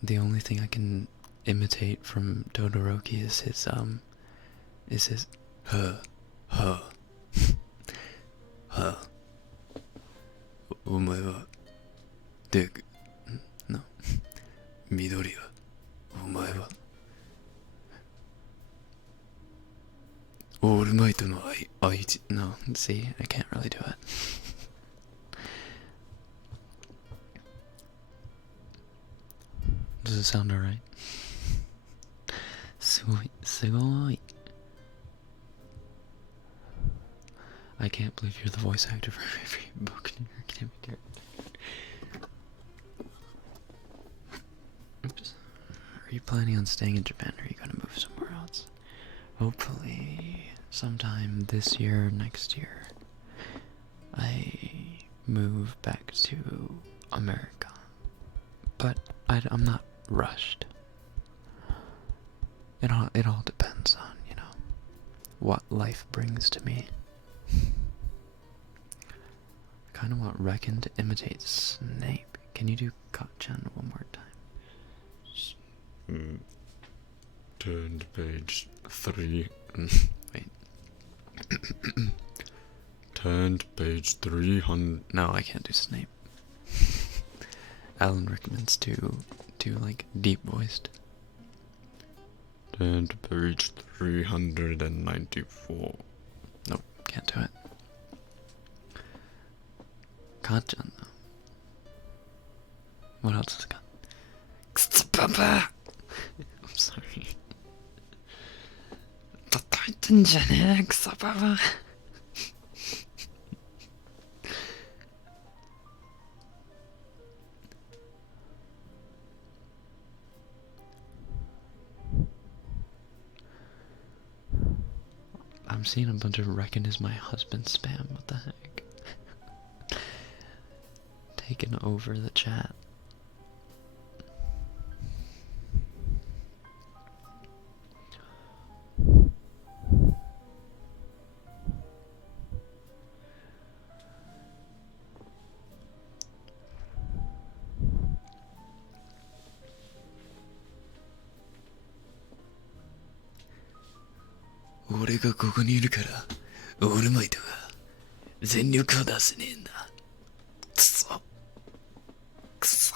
The only thing I can imitate from Todoroki is his huh, huh, huh. お前はデク No. 緑はお前はオールマイトの相手。 No, see, I can't really do it. Does it sound alright? すごい. I can't believe you're the voice actor for every book in your character. Oops. Are you planning on staying in Japan, or are you gonna move somewhere else? Hopefully, sometime this year, next year, I move back to America. But I'm not rushed. It all depends on, what life brings to me. I kind of want Rekken to imitate Snape. Can you do Kacchan one more time? Turn to page 3. Wait. Turn to page 300. No, I can't do Snape. Alan recommends to do like deep voiced. Turn to page 394. Nope, can't do it. Kacchan though. What else is got? Papa! I'm sorry. 叩いてんじゃねえクソパパ。I'm seeing a bunch of Rekken is my husband spam. What the heck? Taking over the chat. "俺がここにいるからオールマイトが全力を出せねえんだ。くそくそ、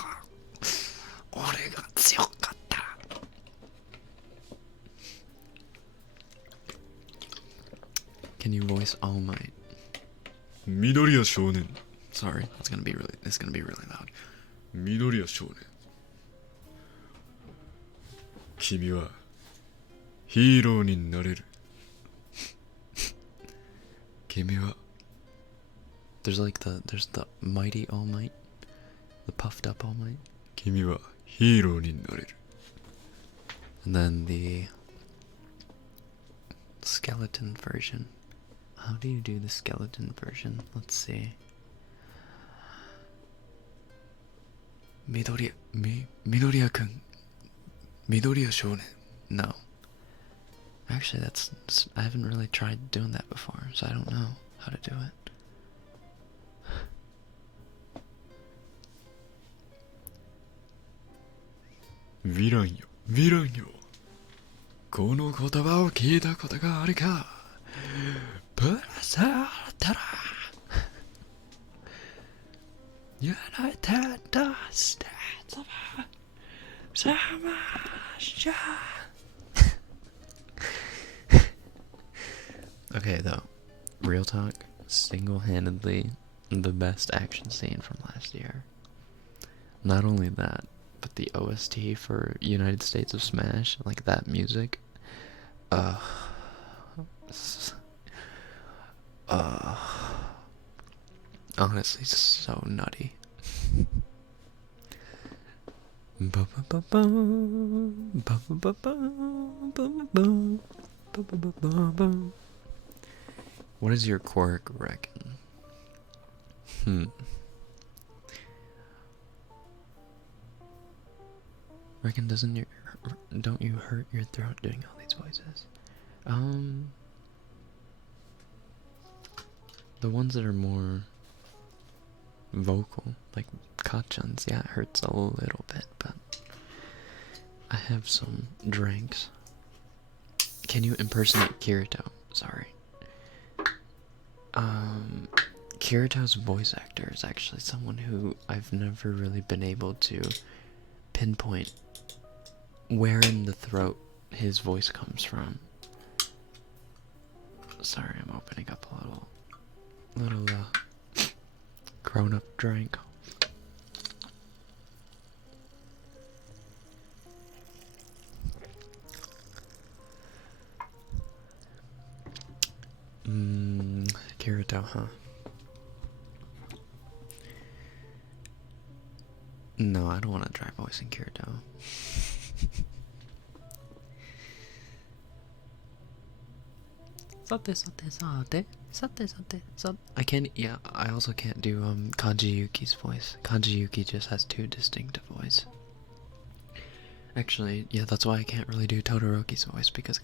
俺が強かったら。Can you voice All Might? 緑谷少年。 Sorry, it's gonna be really loud. 緑谷少年。君はヒーローになれる。君は There's the mighty All Might, the puffed up All Might, 君はヒーローになれる。 and then the skeleton version. How do you do the skeleton version? Let's see. 緑谷くん。緑谷少年。 No. Actually, I haven't really tried doing that before, so I don't know how to do it. ヴィランよ、ヴィランよ。この言葉を聞いたことがあるか。プラサータラ。United States of America. Okay, though, real talk, single-handedly the best action scene from last year. Not only that, but the OST for United States of Smash, like that music, uh, honestly, so nutty. What is your quirk, Rekken? Rekken, don't you hurt your throat doing all these voices? The ones that are more vocal, like Kachan's, yeah, it hurts a little bit, but I have some drinks. Can you impersonate Kirito? Sorry. Kirito's voice actor is actually someone who I've never really been able to pinpoint where in the throat his voice comes from. Sorry, I'm opening up a little grown-up drink. Kirito, huh? No, I don't want to try voicing Kirito. I can't, yeah, I also can't do Kanji Yuki's voice. Kanji Yuki just has too distinct a voice. Actually, yeah, that's why I can't really do Todoroki's voice, because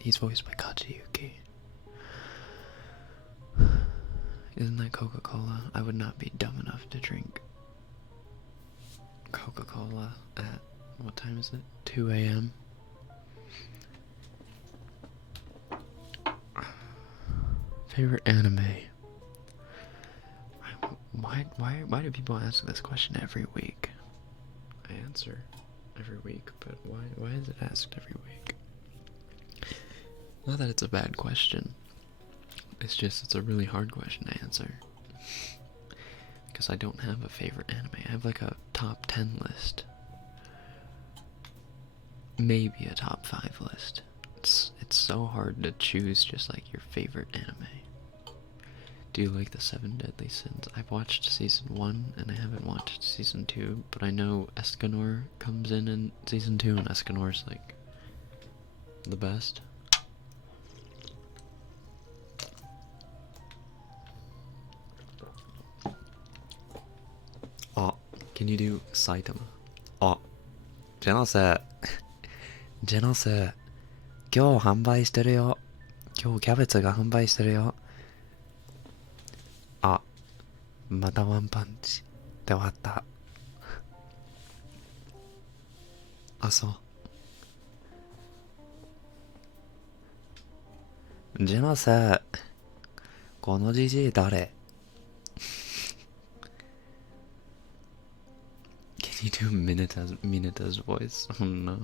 he's voiced by Kanji Yuki. Isn't that Coca-Cola? I would not be dumb enough to drink Coca-Cola at, what time is it? 2 a.m. Favorite anime? Why do people ask this question every week? I answer every week, but why is it asked every week? Not that it's a bad question. It's just, it's a really hard question to answer. Because I don't have a favorite anime. I have like a top 10 list. Maybe a top 5 list. It's so hard to choose just like your favorite anime. Do you like the 7 Deadly Sins? I've watched season 1 and I haven't watched season 2, but I know Escanor comes in season 2 and Escanor's like the best. Oh, can you do Saitama? Oh, Genose. Genose. 今日販売してるよ。今日キャベツが販売してるよ。あ、またワンパンチで終わった。あ、そう。ジェノス、このじじい誰？ Can you do Mineta's voice? Oh no.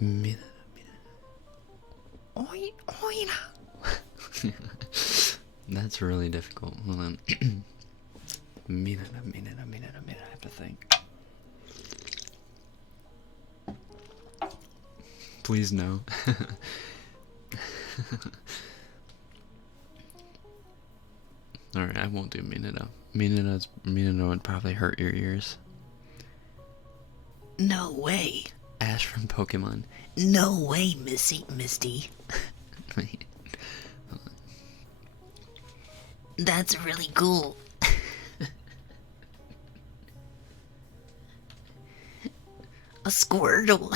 Mineta. That's really difficult. Hold on. Mineta. I have to think. Please no. Alright, I won't do Mineta. Mineta would probably hurt your ears. No way. Ash from Pokemon. No way, Misty. Wait. That's really cool. A Squirtle.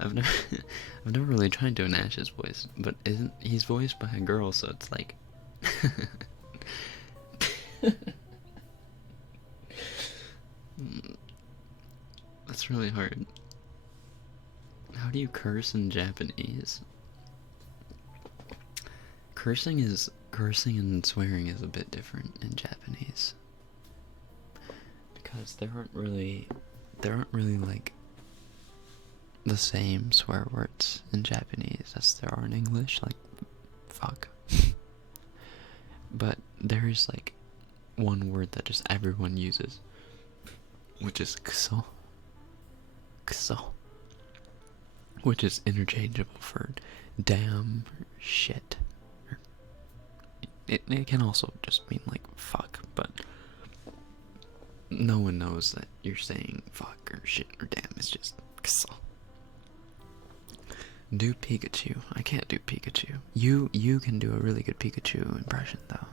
I've I've never really tried doing Ash's voice, but isn't he's voiced by a girl, so it's like that's really hard. How do you curse in Japanese? Cursing and swearing is a bit different in Japanese. Because there aren't really like the same swear words in Japanese as there are in English, like fuck. But there is like one word that just everyone uses, which is kuso. Kuso. Which is interchangeable for damn, shit. It can also just mean like fuck, but no one knows that you're saying fuck or shit or damn. It's just kuso. Do Pikachu. I can't do Pikachu. You can do a really good Pikachu impression though.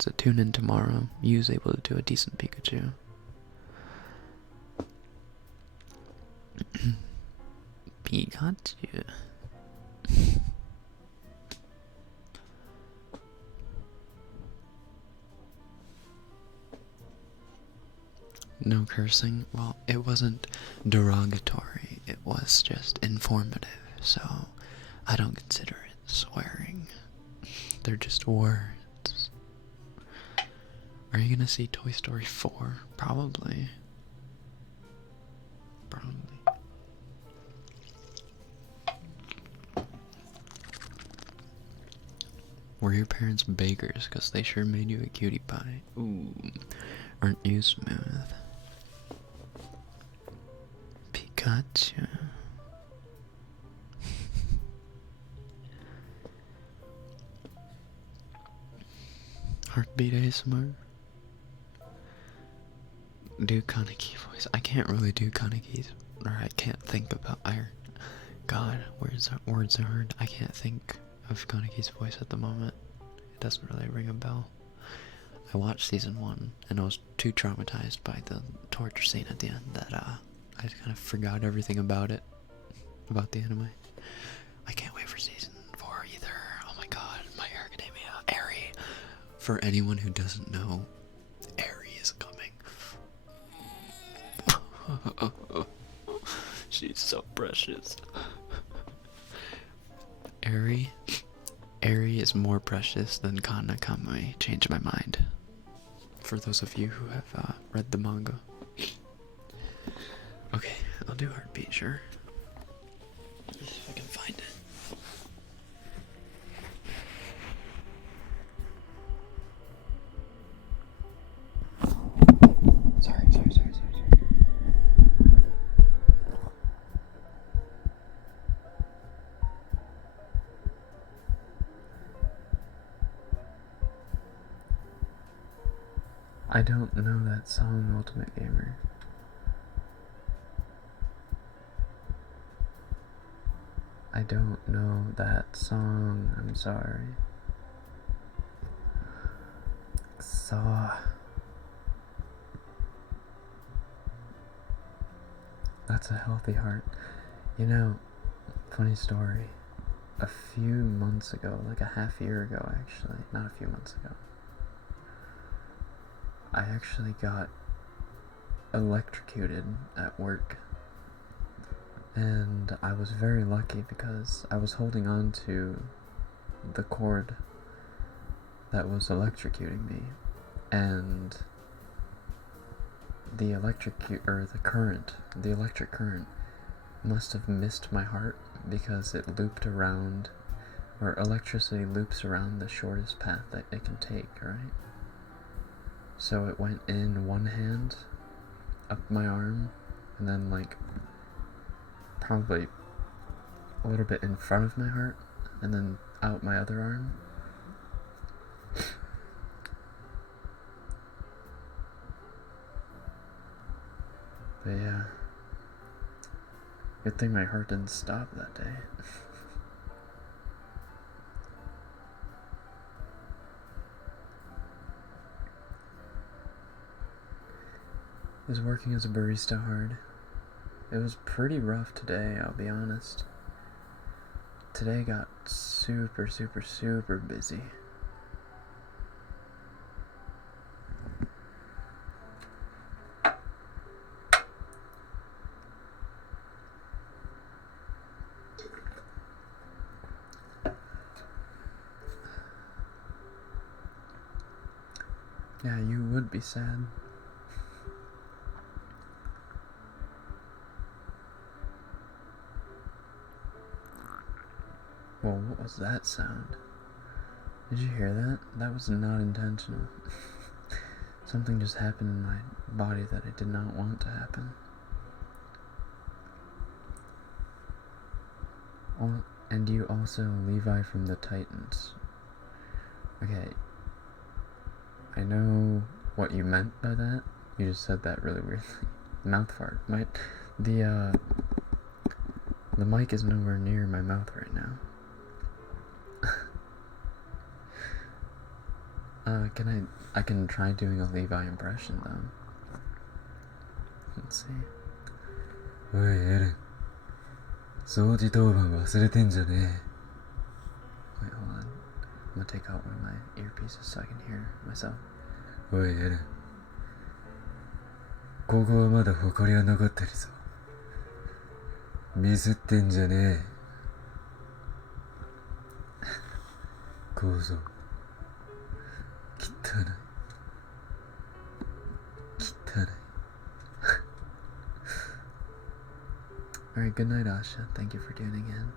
So tune in tomorrow. You's able to do a decent Pikachu. Pikachu. No cursing? Well, it wasn't derogatory. It was just informative. So I don't consider it swearing. They're just words. Are you gonna see Toy Story 4? Probably. Probably. Were your parents bakers? Because they sure made you a cutie pie. Ooh. Aren't you smooth? Pikachu. Heartbeat ASMR? Do Kaneki voice. I can't really do Kaneki's, or I can't think about God, words are hard. I can't think of Kaneki's voice at the moment. It doesn't really ring a bell. I watched season 1 and I was too traumatized by the torture scene at the end that I just kind of forgot everything about it, about the anime. I can't wait for season 4 either. Oh my god, My Hero Academia, Eri. For anyone who doesn't know, Eri is coming. She's so precious. Eri is more precious than Kana Kamui. Changed my mind. For those of you who have read the manga. Okay, I'll do Heartbeat, sure. If I can find it. Sorry. I don't know that song, Ultimate Gamer. I don't know that song, I'm sorry. So... That's a healthy heart. You know, funny story. A few months ago, like a half year ago actually, not a few months ago, I actually got electrocuted at work. And I was very lucky because I was holding on to the cord that was electrocuting me, and the electric current must have missed my heart because it looped around, or electricity loops around the shortest path that it can take, right? So it went in one hand, up my arm, and then like probably a little bit in front of my heart, and then out my other arm. But yeah, good thing my heart didn't stop that day. Is working as a barista hard? It was pretty rough today, I'll be honest. today got super, super, super busy. Yeah, you would be sad. Well, what was that sound? Did you hear that? That was not intentional. Something just happened in my body that I did not want to happen. Oh, and you also Levi from the Titans. Okay, I know what you meant by that. You just said that really weirdly. Mouth fart. The mic is nowhere near my mouth right now. I can try doing a Levi impression though. Let's see. おいエレン、掃除当番忘れてんじゃね Wait, hold on. I'm gonna take out one of my earpieces so I can hear myself. え。おいエレン、ここはまだ埃は残ってるぞ。ミスってんじゃねえ。構造、汚い。汚い。Alright, good night, Asha. Thank you for tuning in.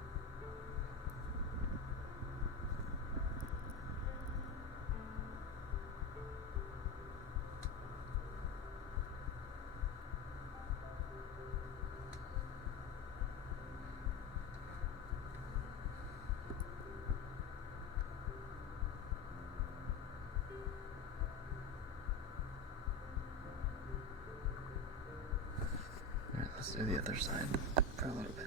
Alright, let's do the other side for a little bit.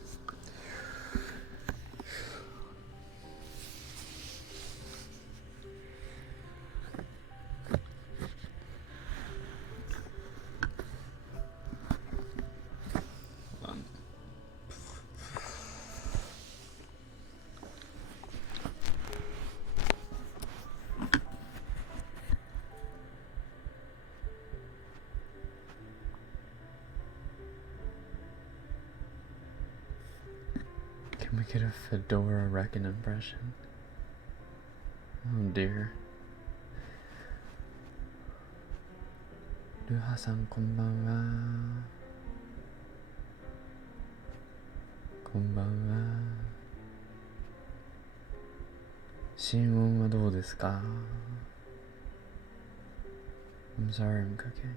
Can we get a Fedora Rekken impression? Oh dear. Ruha-san, konbanwa. Konbanwa. Shinwon wa dou desu ka? I'm sorry I'm cooking.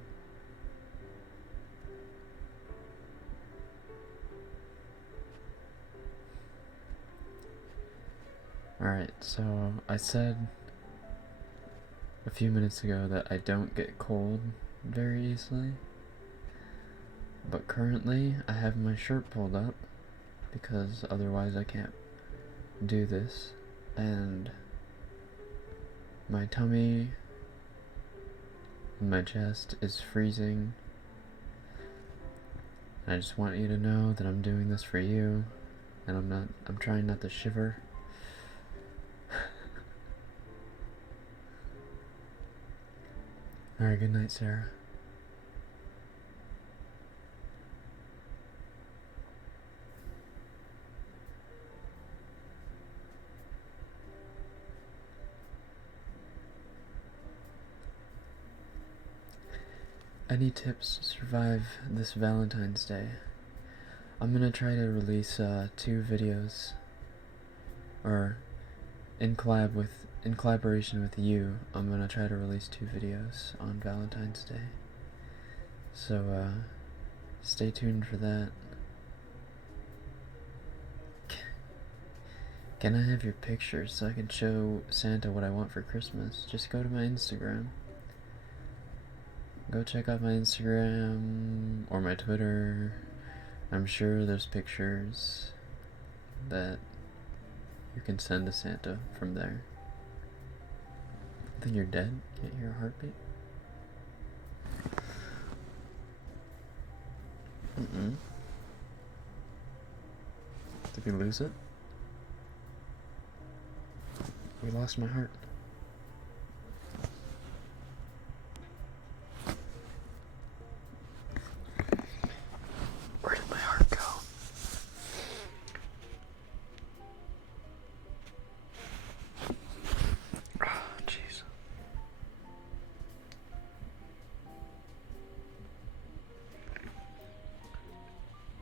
Alright, so I said a few minutes ago that I don't get cold very easily, but currently I have my shirt pulled up because otherwise I can't do this, and my tummy and my chest is freezing. I just want you to know that I'm doing this for you, and I'm trying not to shiver. Alright, good night, Sarah. Any tips to survive this Valentine's Day? I'm gonna try to release 2 videos, or in collaboration with you. I'm gonna try to release 2 videos on Valentine's Day. So stay tuned for that. Can I have your pictures so I can show Santa what I want for Christmas? Just go to my Instagram. Go check out my Instagram or my Twitter. I'm sure there's pictures that you can send to Santa from there. I think you're dead. Can't hear a heartbeat. Did we lose it? We lost my heart. Where did my heart go? Oh, jeez.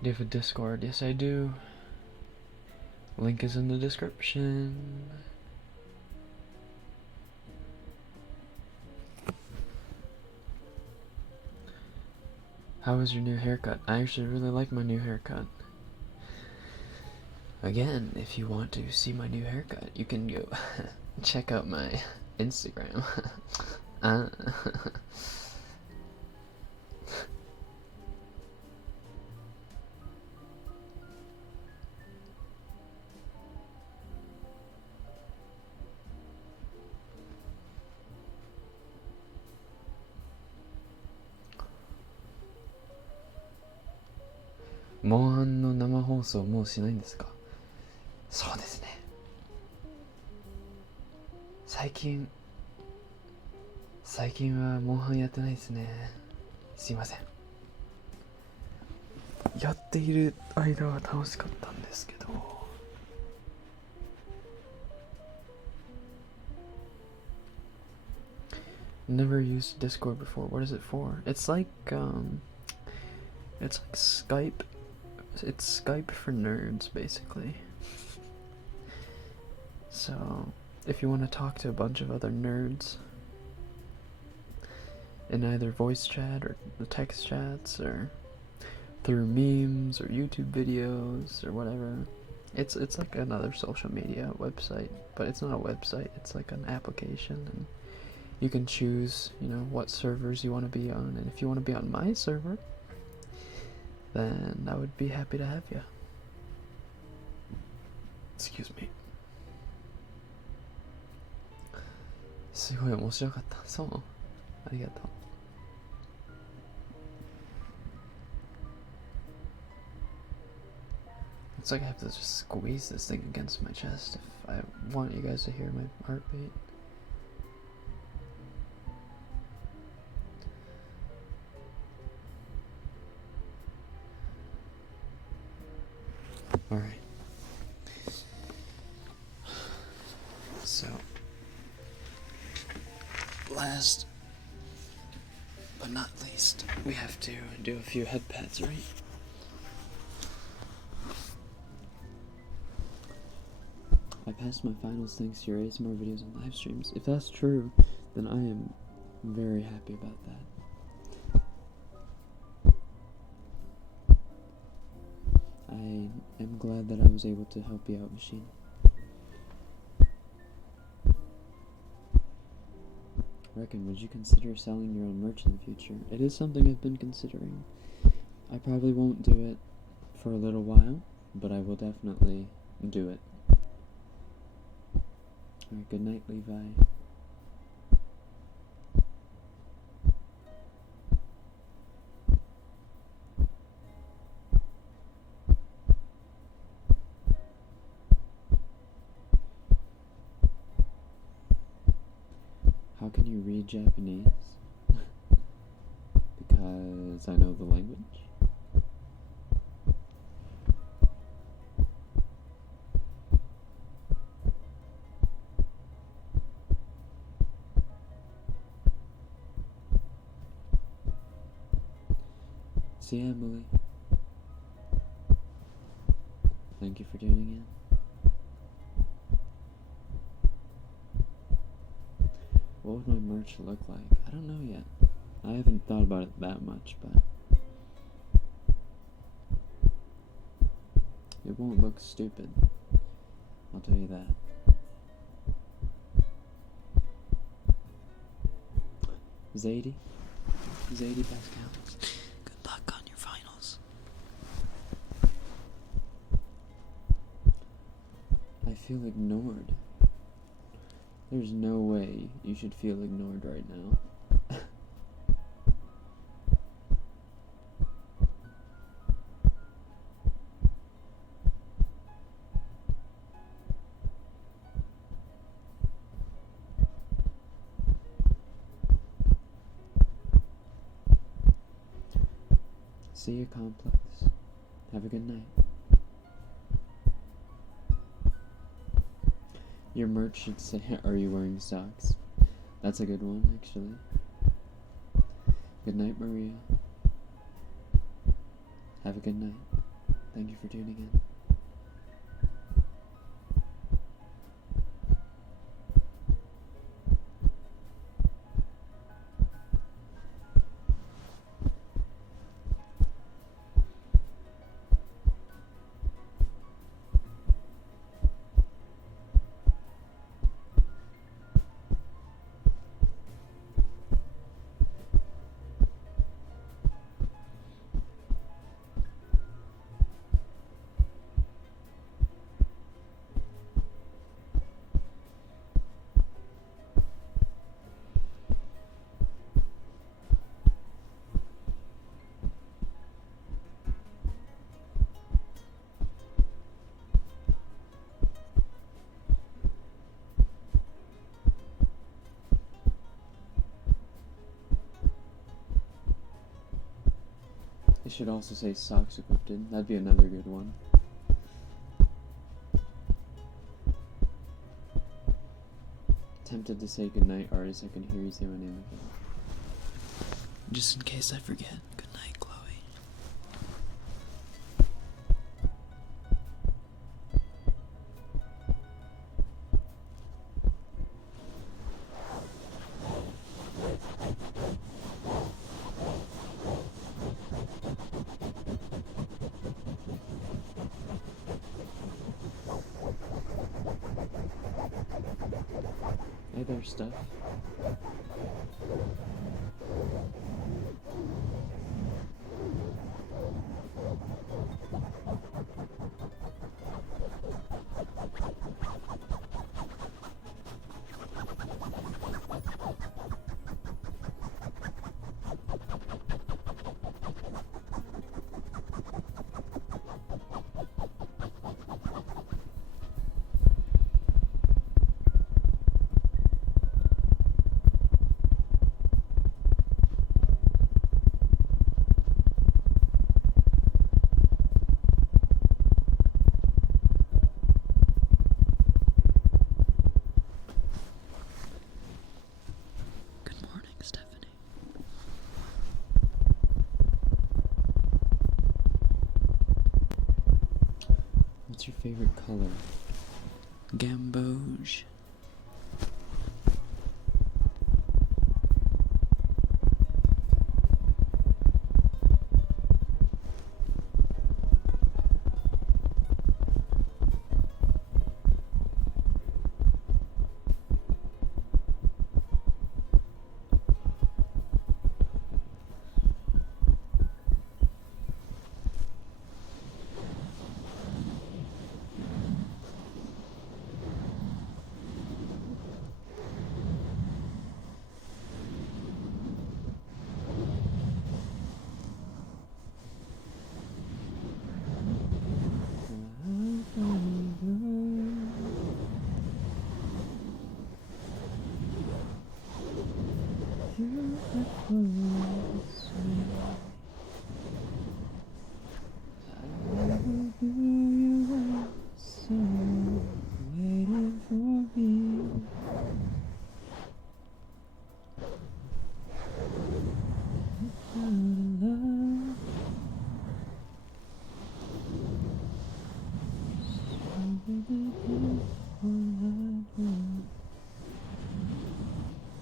Do you have a Discord? Yes, I do. Link is in the description. How was your new haircut? I actually really like my new haircut. Again, if you want to see my new haircut, you can go check out my Instagram.モンハンの生放送もうしないんですか？そうですね。最近はモンハンやってないですね。すいません。やっている間は楽しかったんですけど。Never used Discord before. What is it for? It's like Skype. It's Skype for nerds, basically. So, if you want to talk to a bunch of other nerds in either voice chat or the text chats or through memes or YouTube videos or whatever, it's like another social media website, but it's not a website. It's like an application, and you can choose, what servers you want to be on, and if you want to be on my server, then I would be happy to have you. Excuse me. すごい面白かった。そう。ありがとう。It's like I have to just squeeze this thing against my chest if I want you guys to hear my heartbeat. Alright. So, last but not least, we have to do a few head pats, right? I passed my finals thanks to your ASMR videos and live streams. If that's true, then I am very happy about that. I am glad that I was able to help you out, Machine. Rekken, would you consider selling your own merch in the future? It is something I've been considering. I probably won't do it for a little while, but I will definitely do it. Alright, good night, Levi. How can you read Japanese? Because I know the language. See you, Emily. Thank you for tuning in. What would my merch look like? I don't know yet. I haven't thought about it that much, but it won't look stupid. I'll tell you that. Zadie Pascal. Good luck on your finals. I feel ignored. There's no way you should feel ignored right now. See you, Complex. Have a good night. Your merch should say, "Are you wearing socks?" That's a good one, actually. Good night, Maria. Have a good night. Thank you for tuning in. It should also say socks equipped. That'd be another good one. Tempted to say goodnight, artist. I can hear you say my name again. Just in case I forget. Good night, Chloe. Hey there, Steph. Stephanie. What's your favorite color? Gamboge.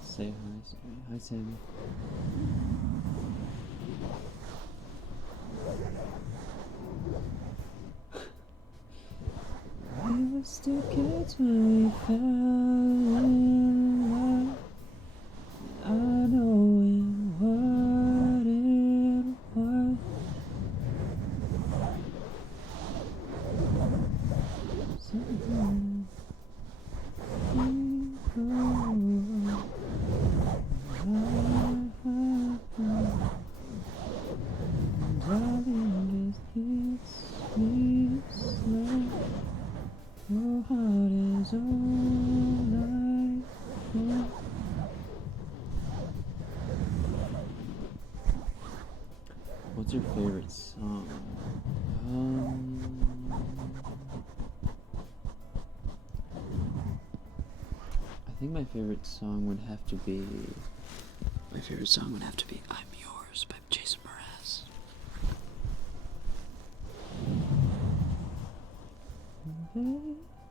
Say hi, hi Sammy. We were still kids when we fell in love, not knowing what it was. Sometimes we go. Darling, just hits me slow. Your heart is all What's your favorite song? I think my favorite song would have to be I'm Yours by Jason Mraz.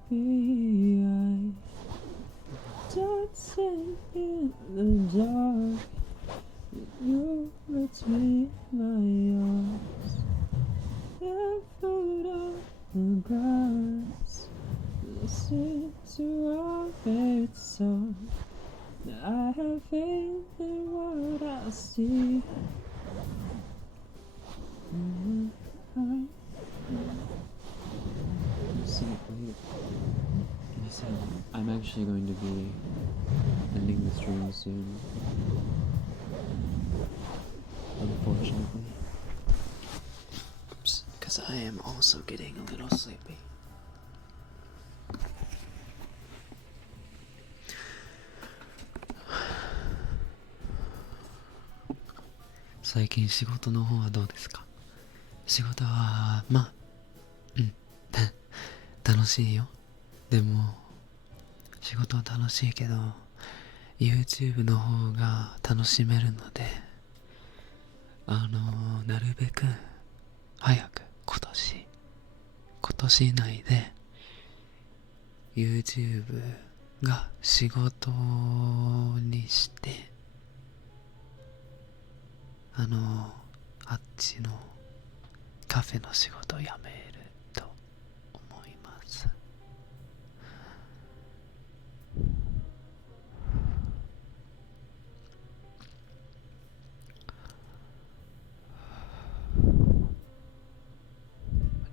Baby, I dancing in the dark. You between my arms, barefoot on the grass, listen to our favorite song. I have faith in what I see. I'm actually going to be ending the stream soon. Unfortunately. Oops, because I am also getting a little sleepy.最近仕事の方はどうですか？仕事は楽しいよ。でも仕事は楽しいけど YouTube の方が楽しめるのでなるべく早く今年内で YouTube が仕事にしてあっちのカフェの仕事を辞めると思います。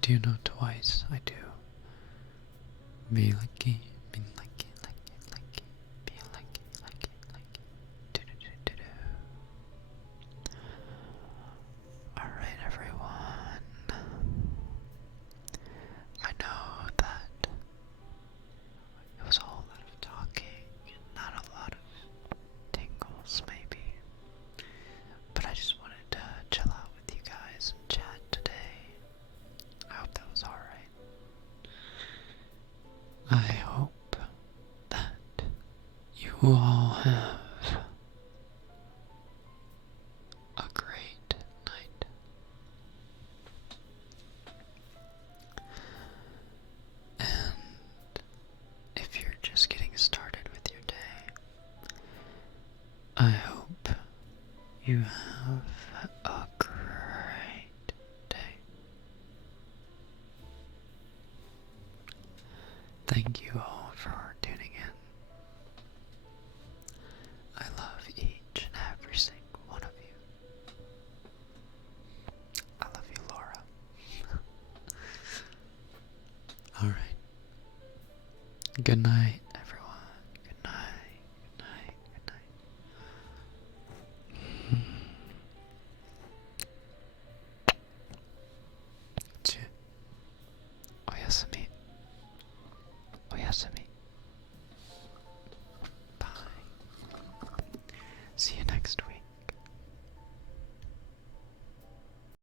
Do you know twice? I do. Be lucky, be lucky, lucky, lucky, be lucky, lucky, lucky. Do-do-do-do-do. Alright, everyone. I know that it was a whole lot of talking and not a lot of tingles, maybe. But I just wanted to chill out with you guys and chat today. I hope that was alright. I hope that you all have a great night. And if you're just getting started with your day, I hope you have a great day. Thank you